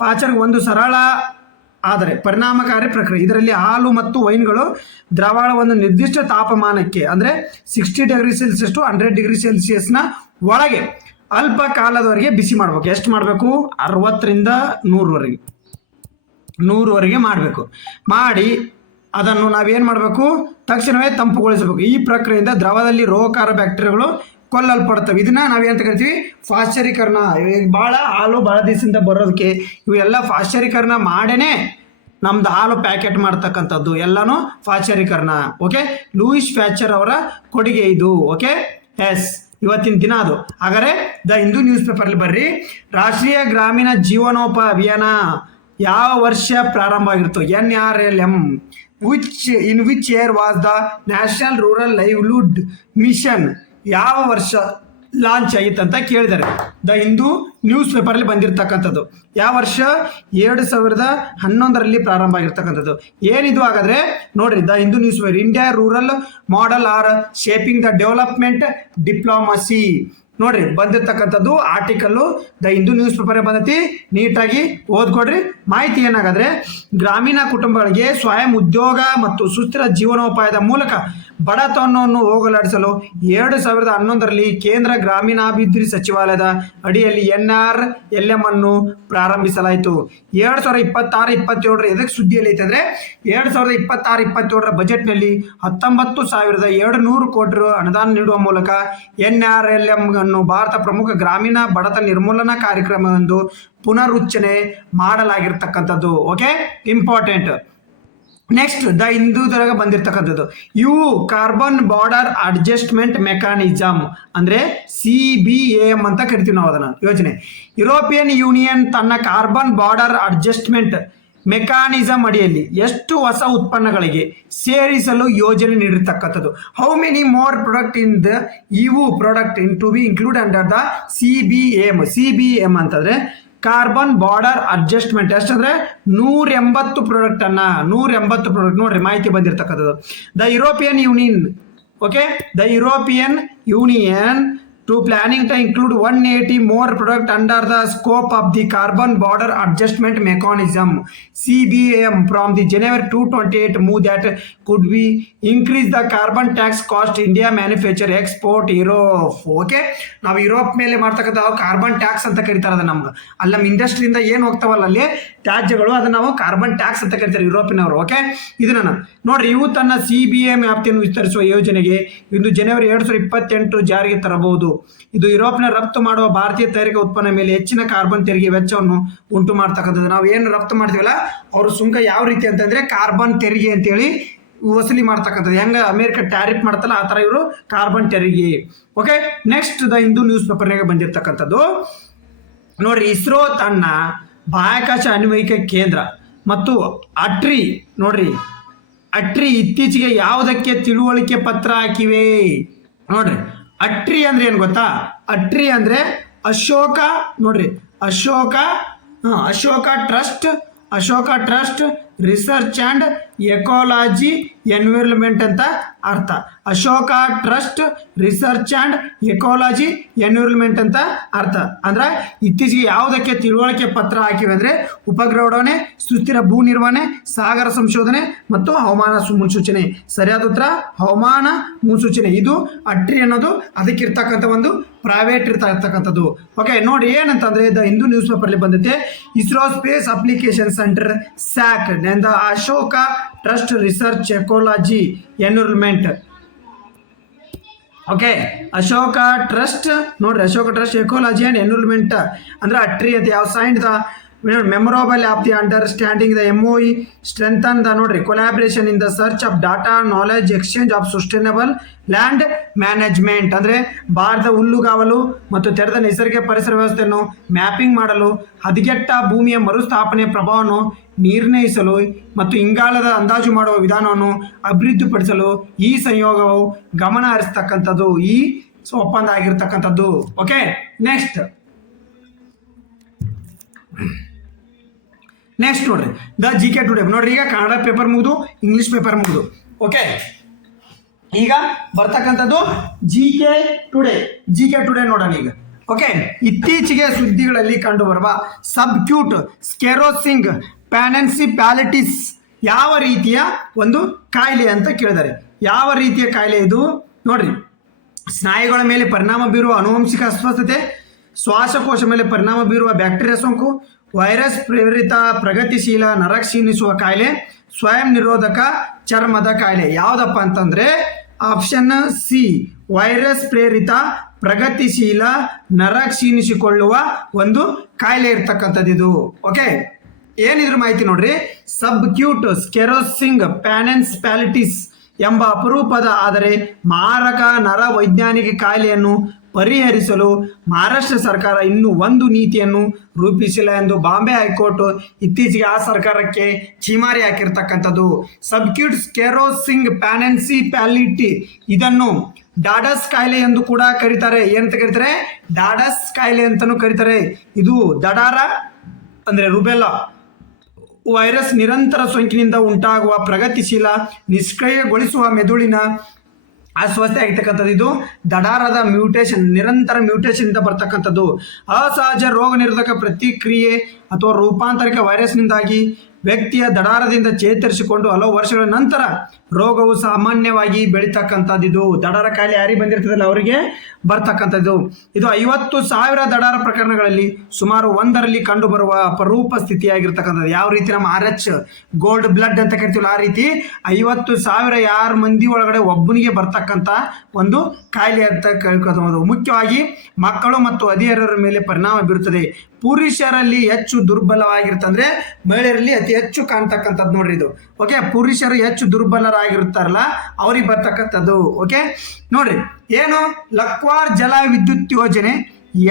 ಪಾಶ್ಚರ್ ಒಂದು ಸರಳ ಆದರೆ ಪರಿಣಾಮಕಾರಿ ಪ್ರಕ್ರಿಯೆ. ಇದರಲ್ಲಿ ಹಾಲು ಮತ್ತು ವೈನ್ಗಳು ದ್ರವಳ ಒಂದು ನಿರ್ದಿಷ್ಟ ತಾಪಮಾನಕ್ಕೆ ಅಂದರೆ 60 ಡಿಗ್ರಿ ಸೆಲ್ಸಿಯಸ್ ಟು 100 ಡಿಗ್ರಿ ಸೆಲ್ಸಿಯಸ್ನ ಒಳಗೆ ಅಲ್ಪ ಕಾಲದವರೆಗೆ ಬಿಸಿ ಮಾಡಬೇಕು. ಎಷ್ಟು ಮಾಡಬೇಕು? 60ರಿಂದ 100ವರೆಗೆ ಮಾಡಬೇಕು. ಮಾಡಿ ಅದನ್ನು ನಾವೇನು ಮಾಡಬೇಕು? ತಕ್ಷಣವೇ ತಂಪುಗೊಳಿಸಬೇಕು. ಈ ಪ್ರಕ್ರಿಯೆಯಿಂದ ದ್ರವದಲ್ಲಿ ರೋಗಕಾರಕ ಬ್ಯಾಕ್ಟೀರಿಯಾಗಳು ಕೊಲ್ಲಲ್ಪಡ್ತವೆ. ಇದನ್ನ ನಾವೇಂತ ಕರಿತೀವಿ? ಪಾಶ್ಚರೀಕರಣ. ಭಾಳ ಹಾಲು ಭಾಳ ದಿವಸದಿಂದ ಬರೋದಕ್ಕೆ ಇವೆಲ್ಲ ಪಾಶ್ಚರೀಕರಣ ಮಾಡೇನೆ ನಮ್ದು ಹಾಲು ಪ್ಯಾಕೆಟ್ ಮಾಡ್ತಕ್ಕಂಥದ್ದು ಎಲ್ಲನೂ ಪಾಶ್ಚರೀಕರಣ. ಓಕೆ ಲೂಯಿಸ್ ಪ್ಯಾಶ್ಚರ್ ಅವರ ಕೊಡುಗೆ ಇದು. ಓಕೆ ಎಸ್ ಇವತ್ತಿನ ದಿನ ಅದು. ಹಾಗಾದರೆ ದ ಹಿಂದೂ ನ್ಯೂಸ್ ಪೇಪರ್ಲಿ ಬರ್ರಿ. ರಾಷ್ಟ್ರೀಯ ಗ್ರಾಮೀಣ ಜೀವನೋಪಾಯ ಅಭಿಯಾನ ಯಾವ ವರ್ಷ ಪ್ರಾರಂಭ ಆಗಿತ್ತು? NRLM. In which year was the national rural livelihood mission ಯಾವ ವರ್ಷ ಲಾಂಚ್ ಆಗಿತ್ತು ಅಂತ ಕೇಳಿದ್ದಾರೆ. ದ ಹಿಂದೂ ನ್ಯೂಸ್ ಪೇಪರಲ್ಲಿ ಬಂದಿರತಕ್ಕಂಥದ್ದು ಯಾವ ವರ್ಷ? 2011ರಲ್ಲಿ ಪ್ರಾರಂಭ ಆಗಿರ್ತಕ್ಕಂಥದ್ದು. ಏನಿದು ಹಾಗಾದ್ರೆ ನೋಡ್ರಿ the Hindu news paper India rural model are shaping the development diplomacy. ನೋಡ್ರಿ ಬಂದಿರ್ತಕ್ಕಂಥದ್ದು article the Hindu news paper ಬಂದೈತಿ. ನೀಟಾಗಿ ಓದ್ಕೊಡ್ರಿ. ಮಾಹಿತಿ ಏನಾಗಾದ್ರೆ ಗ್ರಾಮೀಣ ಕುಟುಂಬಗಳಿಗೆ ಸ್ವಯಂ ಉದ್ಯೋಗ ಮತ್ತು ಸುಸ್ಥಿರ ಜೀವನೋಪಾಯದ ಮೂಲಕ ಬಡತನವನ್ನು ಹೋಗಲಾಡಿಸಲು 2011ರಲ್ಲಿ ಕೇಂದ್ರ ಗ್ರಾಮೀಣಾಭಿವೃದ್ಧಿ ಸಚಿವಾಲಯದ ಅಡಿಯಲ್ಲಿ NRLM ಅನ್ನು ಪ್ರಾರಂಭಿಸಲಾಯಿತು. 2026-27 ಎದಕ್ಕೆ ಸುದ್ದಿಯಲ್ಲಿ ಐತೆ ಅಂದರೆ 2026-27 ಬಜೆಟ್ನಲ್ಲಿ 19,700 ಕೋಟಿ ರು ಅನುದಾನ ನೀಡುವ ಮೂಲಕ NRLM ಅನ್ನು ಭಾರತ ಪ್ರಮುಖ ಗ್ರಾಮೀಣ ಬಡತನ ನಿರ್ಮೂಲನಾ ಕಾರ್ಯಕ್ರಮವೆಂದು ಪುನರುಚ್ಚನೆ ಮಾಡಲಾಗಿರ್ತಕ್ಕಂಥದ್ದು. Okay important. ನೆಕ್ಸ್ಟ್ ದ ಹಿಂದೂದೊಳಗೆ ಬಂದಿರತಕ್ಕಂಥದ್ದು ಇವು ಕಾರ್ಬನ್ ಬಾರ್ಡರ್ ಅಡ್ಜಸ್ಟ್ಮೆಂಟ್ ಮೆಕ್ಯಾನಿಸಮ್ ಅಂದರೆ CBAM ಅಂತ ಕರಿತೀವಿ ನಾವು ಅದನ್ನು. ಯೋಜನೆ ಯುರೋಪಿಯನ್ ಯೂನಿಯನ್ ತನ್ನ ಕಾರ್ಬನ್ ಬಾರ್ಡರ್ ಅಡ್ಜಸ್ಟ್ಮೆಂಟ್ ಮೆಕ್ಯಾನಿಸಮ್ ಅಡಿಯಲ್ಲಿ ಎಷ್ಟು ಹೊಸ ಉತ್ಪನ್ನಗಳಿಗೆ ಸೇರಿಸಲು ಯೋಜನೆ ನೀಡಿರ್ತಕ್ಕಂಥದ್ದು. How many more product in the ಇವು product in to be include under the CBAM ಅಂತಂದ್ರೆ ಕಾರ್ಬನ್ ಬಾರ್ಡರ್ ಅಡ್ಜಸ್ಟ್ಮೆಂಟ್. ಎಷ್ಟಂದ್ರೆ 180 ಪ್ರಾಡಕ್ಟ್ ಅನ್ನ 180 ಪ್ರಾಡಕ್ಟ್ ನೋಡ್ರಿ ಮಾಹಿತಿ ಬಂದಿರತಕ್ಕಂಥದ್ದು. The European union okay the European union to planning to include 180 more product under the scope of the carbon border adjustment mechanism CBAM from the January 228 move that could be increase the carbon tax cost India manufacture export Europe. Okay ನಾವು ಯುರೋಪ್ ಮೇಲೆ ಮಾಡ್ತಕ್ಕಂಥ ಕಾರ್ಬನ್ ಟ್ಯಾಕ್ಸ್ ಅಂತ ಕರೀತಾರೆ. ಅದು ನಮ್ಗೆ ಅಲ್ಲಿ ನಮ್ಮ ಇಂಡಸ್ಟ್ರಿಯಿಂದ ಏನು ಹೋಗ್ತಾವಲ್ಲ ಅಲ್ಲಿ ತ್ಯಾಜ್ಯಗಳು ಅದನ್ನ ನಾವು ಕಾರ್ಬನ್ ಟ್ಯಾಕ್ಸ್ ಅಂತ ಕರಿತಾರೆ ಯುರೋಪಿನವರು. ಓಕೆ ಇದನ್ನ ನೋಡ್ರಿ ಇವು ತನ್ನ CBAM ವ್ಯಾಪ್ತಿಯನ್ನು ವಿಸ್ತರಿಸುವ ಯೋಜನೆಗೆ ಇಂದು ಜನವರಿ 2028 ಜಾರಿಗೆ ತರಬಹುದು. ಇದು ಯುರೋಪ್ನ ರಫ್ತು ಮಾಡುವ ಭಾರತೀಯ ತಯಾರಿಕಾ ಉತ್ಪನ್ನ ಮೇಲೆ ಹೆಚ್ಚಿನ ಕಾರ್ಬನ್ ತೆರಿಗೆ ವೆಚ್ಚವನ್ನು ಉಂಟು ಮಾಡ್ತಕ್ಕಂಥದ್ದು. ನಾವು ಏನು ರಫ್ತು ಮಾಡ್ತೀವಲ್ಲ ಅವರು ಸುಂಕ ಯಾವ ರೀತಿ ಅಂತಂದ್ರೆ ಕಾರ್ಬನ್ ತೆರಿಗೆ ಅಂತೇಳಿ ವಸೂಲಿ ಮಾಡ್ತಕ್ಕಂಥದ್ದು. ಹೆಂಗ ಅಮೆರಿಕ ಟ್ಯಾರಿಫ್ ಮಾಡ್ತಲ್ಲ ಆ ಥರ ಇವರು ಕಾರ್ಬನ್ ತೆರಿಗೆ. Okay next the Hindu news ಪೇಪರ್ನಾಗ ಬಂದಿರತಕ್ಕಂಥದ್ದು ನೋಡ್ರಿ ಇಸ್ರೋ ತನ್ನ ಬಾಹ್ಯಾಕಾಶ ಅನ್ವಯಿಕ ಕೇಂದ್ರ ಮತ್ತು ಅಟ್ರಿ ಇತ್ತೀಚೆಗೆ ಯಾವುದಕ್ಕೆ ತಿಳುವಳಿಕೆ ಪತ್ರ ಹಾಕಿವೆ? ನೋಡ್ರಿ ಅಟ್ರಿ ಅಂದ್ರೆ ಏನು ಗೊತ್ತಾ? ಅಟ್ರಿ ಅಂದ್ರೆ ಅಶೋಕ ನೋಡ್ರಿ Ashoka trust research and ecology environment ಅಂತ ಅರ್ಥ. Ashoka trust research and ecology environment ಅಂತ ಅರ್ಥ. ಅಂದ್ರೆ ಇತ್ತೀಚೆಗೆ ಯಾವುದಕ್ಕೆ ತಿಳುವಳಿಕೆ ಪತ್ರ ಹಾಕಿವೆ ಅಂದರೆ ಉಪಗ್ರಹ ಉಡಾವಣೆ, ಸುಸ್ಥಿರ ಭೂ ನಿರ್ವಹಣೆ, ಸಾಗರ ಸಂಶೋಧನೆ ಮತ್ತು ಹವಾಮಾನ ಮುನ್ಸೂಚನೆ. ಸರಿಯಾದ ಉತ್ತರ ಹವಾಮಾನ ಮುನ್ಸೂಚನೆ. ಇದು ಅಟ್ರಿ ಅನ್ನೋದು ಅದಕ್ಕಿರ್ತಕ್ಕಂಥ ಒಂದು ಪ್ರೈವೇಟ್ ಇರ್ತಕ್ಕಂಥದ್ದು. ಓಕೆ, ನೋಡಿ ಏನಂತಂದ್ರೆ ದ ಹಿಂದೂ ನ್ಯೂಸ್ ಪೇಪರ್ಲಿ ಬಂದೈತೆ, ISRO space application centre SAC the Ashoka trust research ecology environment. Okay, Ashoka trust ನೋಡ್ರಿ, Ashoka trust ecology and environment ಅಂದ್ರೆ ಅಟ್ರಿ ಅಂತ ಯಾವ sign the memorable of the understanding the MOE strengthen the ನೋಡ್ರಿ collaboration in the search of data knowledge exchange of sustainable land management. ಅಂದರೆ ಭಾರತ ಹುಲ್ಲುಗಾವಲು ಮತ್ತು ತೆರೆದ ನೈಸರ್ಗಿಕ ಪರಿಸರ ವ್ಯವಸ್ಥೆಯನ್ನು ಮ್ಯಾಪಿಂಗ್ ಮಾಡಲು, ಹದಗೆಟ್ಟ ಭೂಮಿಯ ಮರುಸ್ಥಾಪನೆ ಪ್ರಭಾವವನ್ನು ನಿರ್ಣಯಿಸಲು ಮತ್ತು ಇಂಗಾಲದ ಅಂದಾಜು ಮಾಡುವ ವಿಧಾನವನ್ನು ಅಭಿವೃದ್ಧಿಪಡಿಸಲು ಈ ಸಂಯೋಗವು ಗಮನ ಹರಿಸ್ತಕ್ಕಂಥದ್ದು, ಈ ಒಪ್ಪಂದ ಆಗಿರ್ತಕ್ಕಂಥದ್ದು. ಓಕೆ, ನೆಕ್ಸ್ಟ್ ನೋಡ್ರಿ ದ ಜಿ ಕೆ ಟುಡೇ. ನೋಡ್ರಿ, ಈಗ ಕನ್ನಡ ಪೇಪರ್ ಮುಗಿದು, ಇಂಗ್ಲಿಷ್ ಪೇಪರ್ ಮುಗಿದು. ಓಕೆ, ಈಗ ಬರ್ತಕ್ಕಂಥದ್ದು ಜಿ ಕೆ ಟುಡೇ ನೋಡೋಣ ಈಗ. ಓಕೆ, ಇತ್ತೀಚೆಗೆ ಸುದ್ದಿಗಳಲ್ಲಿ ಕಂಡುಬರುವ ಸಬ್ಕ್ಯೂಟ್ ಸ್ಕ್ಲೆರೋಸಿಂಗ್ ಪ್ಯಾನೆನ್ಸಿಪಾಲಿಟಿಸ್ ಯಾವ ರೀತಿಯ ಒಂದು ಕಾಯಿಲೆ ಅಂತ ಕೇಳಿದ್ದಾರೆ. ಯಾವ ರೀತಿಯ ಕಾಯಿಲೆ ಇದು? ನೋಡ್ರಿ, ಸ್ನಾಯುಗಳ ಮೇಲೆ ಪರಿಣಾಮ ಬೀರುವ ಆನುವಂಶಿಕ ಅಸ್ವಸ್ಥತೆ, ಶ್ವಾಸಕೋಶ ಮೇಲೆ ಪರಿಣಾಮ ಬೀರುವ ಬ್ಯಾಕ್ಟೀರಿಯಾ ಸೋಂಕು, ವೈರಸ್ ಪ್ರೇರಿತ ಪ್ರಗತಿಶೀಲ ನರ ಕ್ಷೀಣಿಸುವ ಕಾಯಿಲೆ, ಸ್ವಯಂ ನಿರೋಧಕ ಚರ್ಮದ ಕಾಯಿಲೆ. ಯಾವುದಪ್ಪ ಅಂತಂದ್ರೆ ಆಪ್ಷನ್ ಸಿ, ವೈರಸ್ ಪ್ರೇರಿತ ಪ್ರಗತಿಶೀಲ ನರ ಕ್ಷೀಣಿಸಿಕೊಳ್ಳುವ ಒಂದು ಕಾಯಿಲೆ ಇರ್ತಕ್ಕಂಥದ್ದು ಇದು. ಓಕೆ, ಏನಿದ್ರ ಮಾಹಿತಿ ನೋಡ್ರಿ, ಸಬ್ಕ್ಯೂಟ್ ಸ್ಕ್ಲೆರೋಸಿಂಗ್ ಪ್ಯಾನೆನ್ಸಿಪಾಲಿಟಿಸ್ ಎಂಬ ಅಪರೂಪದ ಆದರೆ ಮಾರಕ ನರ ವೈಜ್ಞಾನಿಕ ಕಾಯಿಲೆಯನ್ನು ಪರಿಹರಿಸಲು ಮಹಾರಾಷ್ಟ್ರ ಸರ್ಕಾರ ಇನ್ನೂ ಒಂದು ನೀತಿಯನ್ನು ರೂಪಿಸಿಲ್ಲ ಎಂದು ಬಾಂಬೆ ಹೈಕೋರ್ಟ್ ಇತ್ತೀಚೆಗೆ ಆ ಸರ್ಕಾರಕ್ಕೆ ಛೀಮಾರಿ ಹಾಕಿರ್ತಕ್ಕಂಥದ್ದು. ಸಬ್ಕ್ಯೂಟ್ ಸ್ಕ್ಲೆರೋಸಿಂಗ್ ಪ್ಯಾನೆನ್ಸಿಪಾಲಿಟಿ ಇದನ್ನು ಡಾಡಸ್ ಕಾಯಿಲೆ ಎಂದು ಕೂಡ ಕರೀತಾರೆ. ಏನಂತ ಕರೀತಾರೆ? ಡಾಡಸ್ ಕಾಯಿಲೆ ಅಂತಾನೂ ಕರೀತಾರೆ. ಇದು ದಡಾರ ಅಂದ್ರೆ ರುಬೆಲ್ಲಾ ವೈರಸ್ ನಿರಂತರ ಸೋಂಕಿನಿಂದ ಉಂಟಾಗುವ ಪ್ರಗತಿಶೀಲ ನಿಷ್ಕ್ರಿಯಗೊಳಿಸುವ ಮೆದುಳಿನ ಅಸ್ವಸ್ಥೆ ಆಗಿರ್ತಕ್ಕಂಥದ್ದು. ಇದು ದಡಾರದ ಮ್ಯೂಟೇಷನ್, ನಿರಂತರ ಮ್ಯೂಟೇಷನ್ ಇಂದ ಬರ್ತಕ್ಕಂಥದ್ದು. ಅಸಹಜ ರೋಗ ನಿರೋಧಕ ಪ್ರತಿಕ್ರಿಯೆ ಅಥವಾ ರೂಪಾಂತರಿಕ ವೈರಸ್ನಿಂದಾಗಿ ವ್ಯಕ್ತಿಯ ದಡಾರದಿಂದ ಚೇತರಿಸಿಕೊಂಡು ಹಲವು ವರ್ಷಗಳ ನಂತರ ರೋಗವು ಸಾಮಾನ್ಯವಾಗಿ ಬೆಳೀತಕ್ಕಂಥದ್ದು. ಇದು ದಡಾರ ಕಾಯಿಲೆ ಯಾರಿಗೆ ಬಂದಿರ್ತದಲ್ಲ ಅವರಿಗೆ ಬರ್ತಕ್ಕಂಥದ್ದು. ಇದು 50,000 ದಡಾರ ಪ್ರಕರಣಗಳಲ್ಲಿ ಸುಮಾರು 1ರಲ್ಲಿ ಕಂಡುಬರುವ ಅಪರೂಪ ಸ್ಥಿತಿಯಾಗಿರ್ತಕ್ಕಂಥದ್ದು. ಯಾವ ರೀತಿ ನಮ್ಮ RH ಗೋಲ್ಡ್ ಬ್ಲಡ್ ಅಂತ ಕರಿತೀವಲ್ಲ, ಆ ರೀತಿ 50,000 ಯಾರು ಮಂದಿ ಒಳಗಡೆ ಒಬ್ಬನಿಗೆ ಬರ್ತಕ್ಕಂಥ ಒಂದು ಕಾಯಿಲೆ ಅಂತ ಕೇಳ್ಕೊಳ್ಬೋದು. ಮುಖ್ಯವಾಗಿ ಮಕ್ಕಳು ಮತ್ತು ಹದಿಹರೆಯರ ಮೇಲೆ ಪರಿಣಾಮ ಬೀರುತ್ತದೆ. ಪುರುಷರಲ್ಲಿ ಹೆಚ್ಚು ದುರ್ಬಲವಾಗಿರ್ತಂದ್ರೆ ಮಹಿಳೆಯರಲ್ಲಿ ಅತಿ ಹೆಚ್ಚು ಕಾಣ್ತಕ್ಕಂಥದ್ದು ನೋಡ್ರಿ ಇದು. ಓಕೆ, ಪುರುಷರು ಹೆಚ್ಚು ದುರ್ಬಲರಾಗಿರ್ತಾರಲ್ಲ ಅವ್ರಿಗೆ ಬರ್ತಕ್ಕಂಥದ್ದು. ಓಕೆ, ನೋಡ್ರಿ ಏನು ಲಕ್ವಾರ್ ಜಲ ವಿದ್ಯುತ್ ಯೋಜನೆ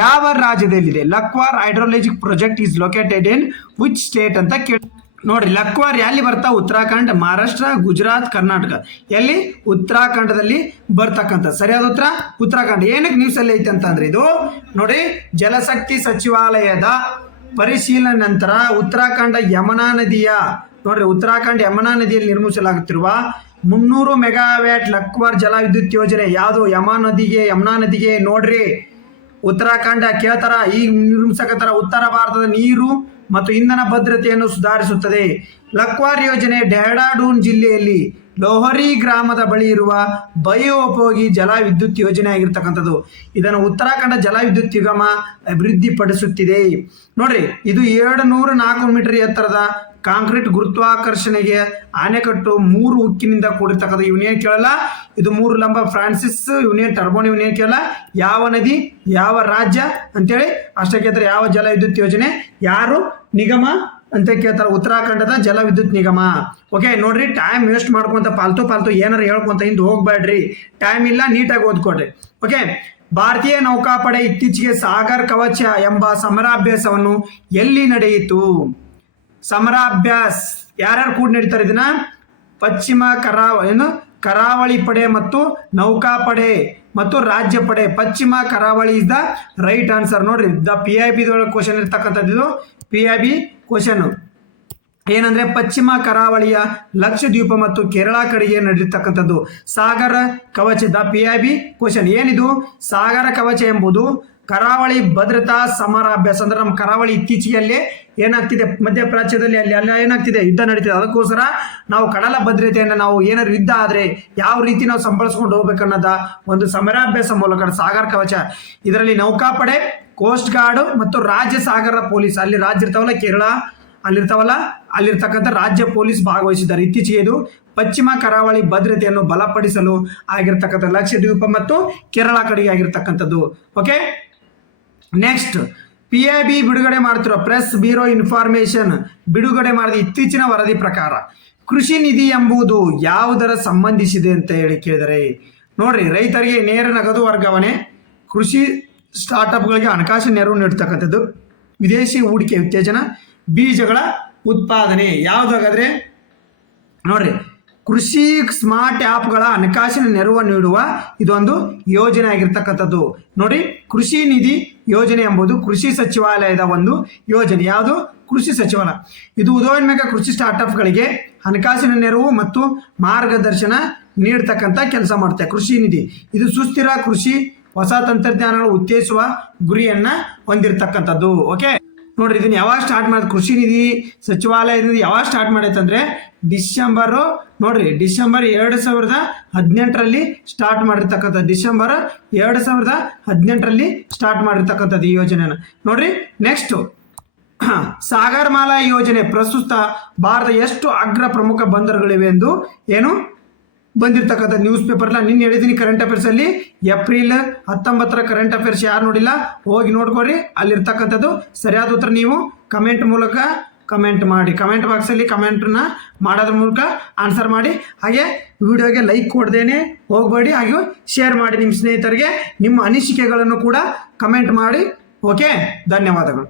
ಯಾವ ರಾಜ್ಯದಲ್ಲಿದೆ? Lakhwar hydrologic project is located in which state ಅಂತ ಕೇಳಿ. ನೋಡ್ರಿ, ಲಕ್ವಾರ್ ಎಲ್ಲಿ ಬರ್ತಾ? ಉತ್ತರಾಖಂಡ್, ಮಹಾರಾಷ್ಟ್ರ, ಗುಜರಾತ್, ಕರ್ನಾಟಕ. ಎಲ್ಲಿ? ಉತ್ತರಾಖಂಡದಲ್ಲಿ ಬರ್ತಕ್ಕಂಥ. ಸರಿಯಾದ ಉತ್ತರ ಉತ್ತರಾಖಂಡ. ಏನಕ್ಕೆ ನ್ಯೂಸ್ ಅಲ್ಲಿ ಐತೆ ಅಂತಂದ್ರೆ ಇದು ನೋಡಿ, ಜಲಶಕ್ತಿ ಸಚಿವಾಲಯದ ಪರಿಶೀಲನೆ ನಂತರ ಉತ್ತರಾಖಂಡ ಯಮುನಾ ನದಿಯಲ್ಲಿ ನಿರ್ಮಿಸಲಾಗುತ್ತಿರುವ 300 ಮೆಗಾವ್ಯಾಟ್ ಲಕ್ವಾರ್ ಜಲ ವಿದ್ಯುತ್ ಯೋಜನೆ ಯಾವುದು? ಯಮುನಾ ನದಿಗೆ ನೋಡ್ರಿ ಉತ್ತರಾಖಂಡ ಕೇಳ್ತಾರ. ಈಗ ನಿರ್ಮಿಸಕತ್ತಾರ. ಉತ್ತರ ಭಾರತದ ನೀರು ಮತ್ತು ಇಂಧನ ಭದ್ರತೆಯನ್ನು ಸುಧಾರಿಸುತ್ತದೆ. ಲಕ್ವಾರ್ ಯೋಜನೆ ಡೆಹ್ರಾಡೂನ್ ಜಿಲ್ಲೆಯಲ್ಲಿ ಲೋಹರಿ ಗ್ರಾಮದ ಬಳಿ ಇರುವ ಬಯೋಪಯೋಗಿ ಜಲ ವಿದ್ಯುತ್ ಯೋಜನೆ ಆಗಿರ್ತಕ್ಕಂಥದ್ದು. ಇದನ್ನು ಉತ್ತರಾಖಂಡ ಜಲ ವಿದ್ಯುತ್ ನಿಗಮ ಅಭಿವೃದ್ಧಿಪಡಿಸುತ್ತಿದೆ. ನೋಡ್ರಿ, ಇದು 204 ಮೀಟರ್ ಎತ್ತರದ ಕಾಂಕ್ರೀಟ್ ಗುರುತ್ವಾಕರ್ಷಣೆಗೆ ಆಣೆಕಟ್ಟು 3 ಉಕ್ಕಿನಿಂದ ಕೂಡಿರ್ತಕ್ಕಂಥ. ಇವನೇನು ಕೇಳಲ್ಲ, ಇದು 3 ಲಂಬ ಫ್ರಾನ್ಸಿಸ್ ಇವನೇನು ಟರ್ಬೋನ್ ಇವನೇನು ಕೇಳಲ್ಲ. ಯಾವ ನದಿ, ಯಾವ ರಾಜ್ಯ ಅಂತೇಳಿ ಅಷ್ಟೇ ಕೇಳ್ತಾರೆ. ಯಾವ ಜಲ ವಿದ್ಯುತ್ ಯೋಜನೆ, ಯಾರು ನಿಗಮ ಅಂತ ಕೇಳ್ತಾರೆ? ಉತ್ತರಾಖಂಡದ ಜಲ ವಿದ್ಯುತ್ ನಿಗಮ. ಓಕೆ, ನೋಡ್ರಿ, ಟೈಮ್ ವೇಸ್ಟ್ ಮಾಡ್ಕೊಂತ ಪಾಲ್ತು ಏನಾರು ಹೇಳ್ಕೊಂತ ಹಿಂದೆ ಹೋಗ್ಬೇಡ್ರಿ. ಟೈಮ್ ಇಲ್ಲ, ನೀಟಾಗಿ ಓದ್ಕೊಡ್ರಿ. ಓಕೆ, ಭಾರತೀಯ ನೌಕಾಪಡೆ ಇತ್ತೀಚೆಗೆ ಸಾಗರ್ ಕವಚ ಎಂಬ ಸಮರಾಭ್ಯಾಸವನ್ನು ಎಲ್ಲಿ ನಡೆಯಿತು? ಸಮರಾಭ್ಯಾಸ ಯಾರ್ಯಾರು ಕೂಡ ನಡೀತಾರೆ ಇದನ್ನ? ಕರಾವಳಿ ಪಡೆ ಮತ್ತು ನೌಕಾಪಡೆ ಮತ್ತು ರಾಜ್ಯ ಪಡೆ. ಪಶ್ಚಿಮ ಕರಾವಳಿ ಇಸ್ ದ ರೈಟ್ ಆನ್ಸರ್. ನೋಡ್ರಿ, ದ PIB ಕ್ವಶನ್ ಇರ್ತಕ್ಕಂಥದ್ದು ಇದು PIB ಕ್ವಶನ್. ಏನಂದ್ರೆ ಪಶ್ಚಿಮ ಕರಾವಳಿಯ ಲಕ್ಷದ್ವೀಪ ಮತ್ತು ಕೇರಳ ಕಡೆಗೆ ನಡೆದಿರ್ತಕ್ಕಂಥದ್ದು ಸಾಗರ ಕವಚ. ದ PIB ಕ್ವಶನ್ ಏನಿದು? ಸಾಗರ ಕವಚ ಎಂಬುದು ಕರಾವಳಿ ಭದ್ರತಾ ಸಮರಾಭ್ಯಾಸ. ಅಂದ್ರೆ ನಮ್ಮ ಕರಾವಳಿ ಇತ್ತೀಚೆಗೆ ಏನಾಗ್ತಿದೆ, ಮಧ್ಯಪ್ರಾಚ್ಯದಲ್ಲಿ ಅಲ್ಲಿ ಏನಾಗ್ತಿದೆ, ಯುದ್ಧ ನಡೀತಿದೆ. ಅದಕ್ಕೋಸ್ಕರ ನಾವು ಕಡಲ ಭದ್ರತೆಯನ್ನು ನಾವು ಏನಾದ್ರು ಯುದ್ಧ ಆದರೆ ಯಾವ ರೀತಿ ನಾವು ಸಂಭಾಳಿಸ್ಕೊಂಡು ಹೋಗ್ಬೇಕನ್ನೋದ ಒಂದು ಸಮರಾಭ್ಯಾಸ ಮೂಲಕ ಸಾಗರ ಕವಚ. ಇದರಲ್ಲಿ ನೌಕಾಪಡೆ, ಕೋಸ್ಟ್ ಗಾರ್ಡ್ ಮತ್ತು ರಾಜ್ಯ ಸಾಗರ ಪೊಲೀಸ್, ಅಲ್ಲಿ ರಾಜ್ಯ ಇರ್ತಾವಲ್ಲ ಕೇರಳ, ಅಲ್ಲಿರ್ತಕ್ಕಂಥ ರಾಜ್ಯ ಪೊಲೀಸ್ ಭಾಗವಹಿಸಿದ್ದಾರೆ. ಇತ್ತೀಚೆಗೆ ಇದು ಪಶ್ಚಿಮ ಕರಾವಳಿ ಭದ್ರತೆಯನ್ನು ಬಲಪಡಿಸಲು ಆಗಿರ್ತಕ್ಕಂಥ ಲಕ್ಷದ್ವೀಪ ಮತ್ತು ಕೇರಳ ಕಡೆಗೆ ಆಗಿರ್ತಕ್ಕಂಥದ್ದು. ಓಕೆ, ನೆಕ್ಸ್ಟ್ PIB ಬಿಡುಗಡೆ ಮಾಡ್ತಿರೋ ಪ್ರೆಸ್ ಬ್ಯೂರೋ ಇನ್ಫಾರ್ಮೇಶನ್ ಬಿಡುಗಡೆ ಮಾಡಿದ ಇತ್ತೀಚಿನ ವರದಿ ಪ್ರಕಾರ ಕೃಷಿ ನಿಧಿ ಎಂಬುದು ಯಾವುದರ ಸಂಬಂಧಿಸಿದೆ ಅಂತ ಹೇಳಿ ಕೇಳಿದರೆ, ನೋಡ್ರಿ, ರೈತರಿಗೆ ನೇರ ನಗದು ವರ್ಗಾವಣೆ, ಕೃಷಿ ಸ್ಟಾರ್ಟ್ಅಪ್ಗಳಿಗೆ ಹಣಕಾಸು ನೆರವು ನೀಡ್ತಕ್ಕಂಥದ್ದು, ವಿದೇಶಿ ಹೂಡಿಕೆ ಉತ್ತೇಜನ, ಬೀಜಗಳ ಉತ್ಪಾದನೆ. ಯಾವುದಾಗಾದ್ರೆ ನೋಡ್ರಿ, ಕೃಷಿ ಸ್ಮಾರ್ಟ್ ಆ್ಯಪ್ಗಳ ಹಣಕಾಸಿನ ನೆರವು ನೀಡುವ ಇದೊಂದು ಯೋಜನೆ ಆಗಿರ್ತಕ್ಕಂಥದ್ದು. ನೋಡಿ, ಕೃಷಿ ನಿಧಿ ಯೋಜನೆ ಎಂಬುದು ಕೃಷಿ ಸಚಿವಾಲಯದ ಒಂದು ಯೋಜನೆ. ಯಾವುದು? ಕೃಷಿ ಸಚಿವಾಲಯ. ಇದು ಉದಯೋನ್ಮುಖ ಕೃಷಿ ಸ್ಟಾರ್ಟ್ಅಪ್ಗಳಿಗೆ ಹಣಕಾಸಿನ ನೆರವು ಮತ್ತು ಮಾರ್ಗದರ್ಶನ ನೀಡ್ತಕ್ಕಂಥ ಕೆಲಸ ಮಾಡುತ್ತೆ. ಕೃಷಿ ನಿಧಿ ಇದು ಸುಸ್ಥಿರ ಕೃಷಿ, ಹೊಸ ತಂತ್ರಜ್ಞಾನಗಳು ಉತ್ತೇಜಿಸುವ ಗುರಿಯನ್ನ ಹೊಂದಿರತಕ್ಕಂಥದ್ದು. ಓಕೆ, ನೋಡ್ರಿ, ಇದನ್ನ ಯಾವಾಗ ಸ್ಟಾರ್ಟ್ ಮಾಡಿದ ಕೃಷಿ ನಿಧಿ ಸಚಿವಾಲಯದಿಂದ ಯಾವಾಗ ಸ್ಟಾರ್ಟ್ ಮಾಡೈತಂದ್ರೆ ಡಿಸೆಂಬರ್ 2018ರಲ್ಲಿ ಸ್ಟಾರ್ಟ್ ಮಾಡಿರ್ತಕ್ಕಂಥದ್ದು. ಡಿಸೆಂಬರ್ 2018ರಲ್ಲಿ ಸ್ಟಾರ್ಟ್ ಮಾಡಿರ್ತಕ್ಕಂಥದ್ದು ಈ ಯೋಜನೆನ. ನೋಡ್ರಿ, ನೆಕ್ಸ್ಟ್ ಸಾಗರಮಾಲಾ ಯೋಜನೆ ಪ್ರಸ್ತುತ ಭಾರತ ಎಷ್ಟು ಅಗ್ರ ಪ್ರಮುಖ ಬಂದರುಗಳಿವೆ ಎಂದು ಏನು ಬಂದಿರ್ತಕ್ಕಂಥ ನ್ಯೂಸ್ ಪೇಪರ್ನ ನಿನ್ನೆ ಹೇಳಿದ್ದೀನಿ. ಕರೆಂಟ್ ಅಫೇರ್ಸ್ ಅಲ್ಲಿ ಏಪ್ರಿಲ್ 19 ಕರೆಂಟ್ ಅಫೇರ್ಸ್ ಯಾರು ನೋಡಿಲ್ಲ ಹೋಗಿ ನೋಡ್ಕೊಡ್ರಿ, ಅಲ್ಲಿರ್ತಕ್ಕಂಥದ್ದು ಸರಿಯಾದ ಉತ್ತರ ನೀವು ಕಮೆಂಟ್ ಮೂಲಕ ಕಮೆಂಟ್ ಮಾಡಿ. ಕಮೆಂಟ್ ಬಾಕ್ಸಲ್ಲಿ ಕಮೆಂಟ್ನ ಮಾಡೋದ್ರ ಮೂಲಕ ಆನ್ಸರ್ ಮಾಡಿ. ಹಾಗೆ ವಿಡಿಯೋಗೆ ಲೈಕ್ ಕೊಡ್ದೇನೆ ಹೋಗಬೇಡಿ. ಹಾಗೆ ಶೇರ್ ಮಾಡಿ ನಿಮ್ಮ ಸ್ನೇಹಿತರಿಗೆ. ನಿಮ್ಮ ಅನಿಸಿಕೆಗಳನ್ನು ಕೂಡ ಕಮೆಂಟ್ ಮಾಡಿ. ಓಕೆ, ಧನ್ಯವಾದಗಳು.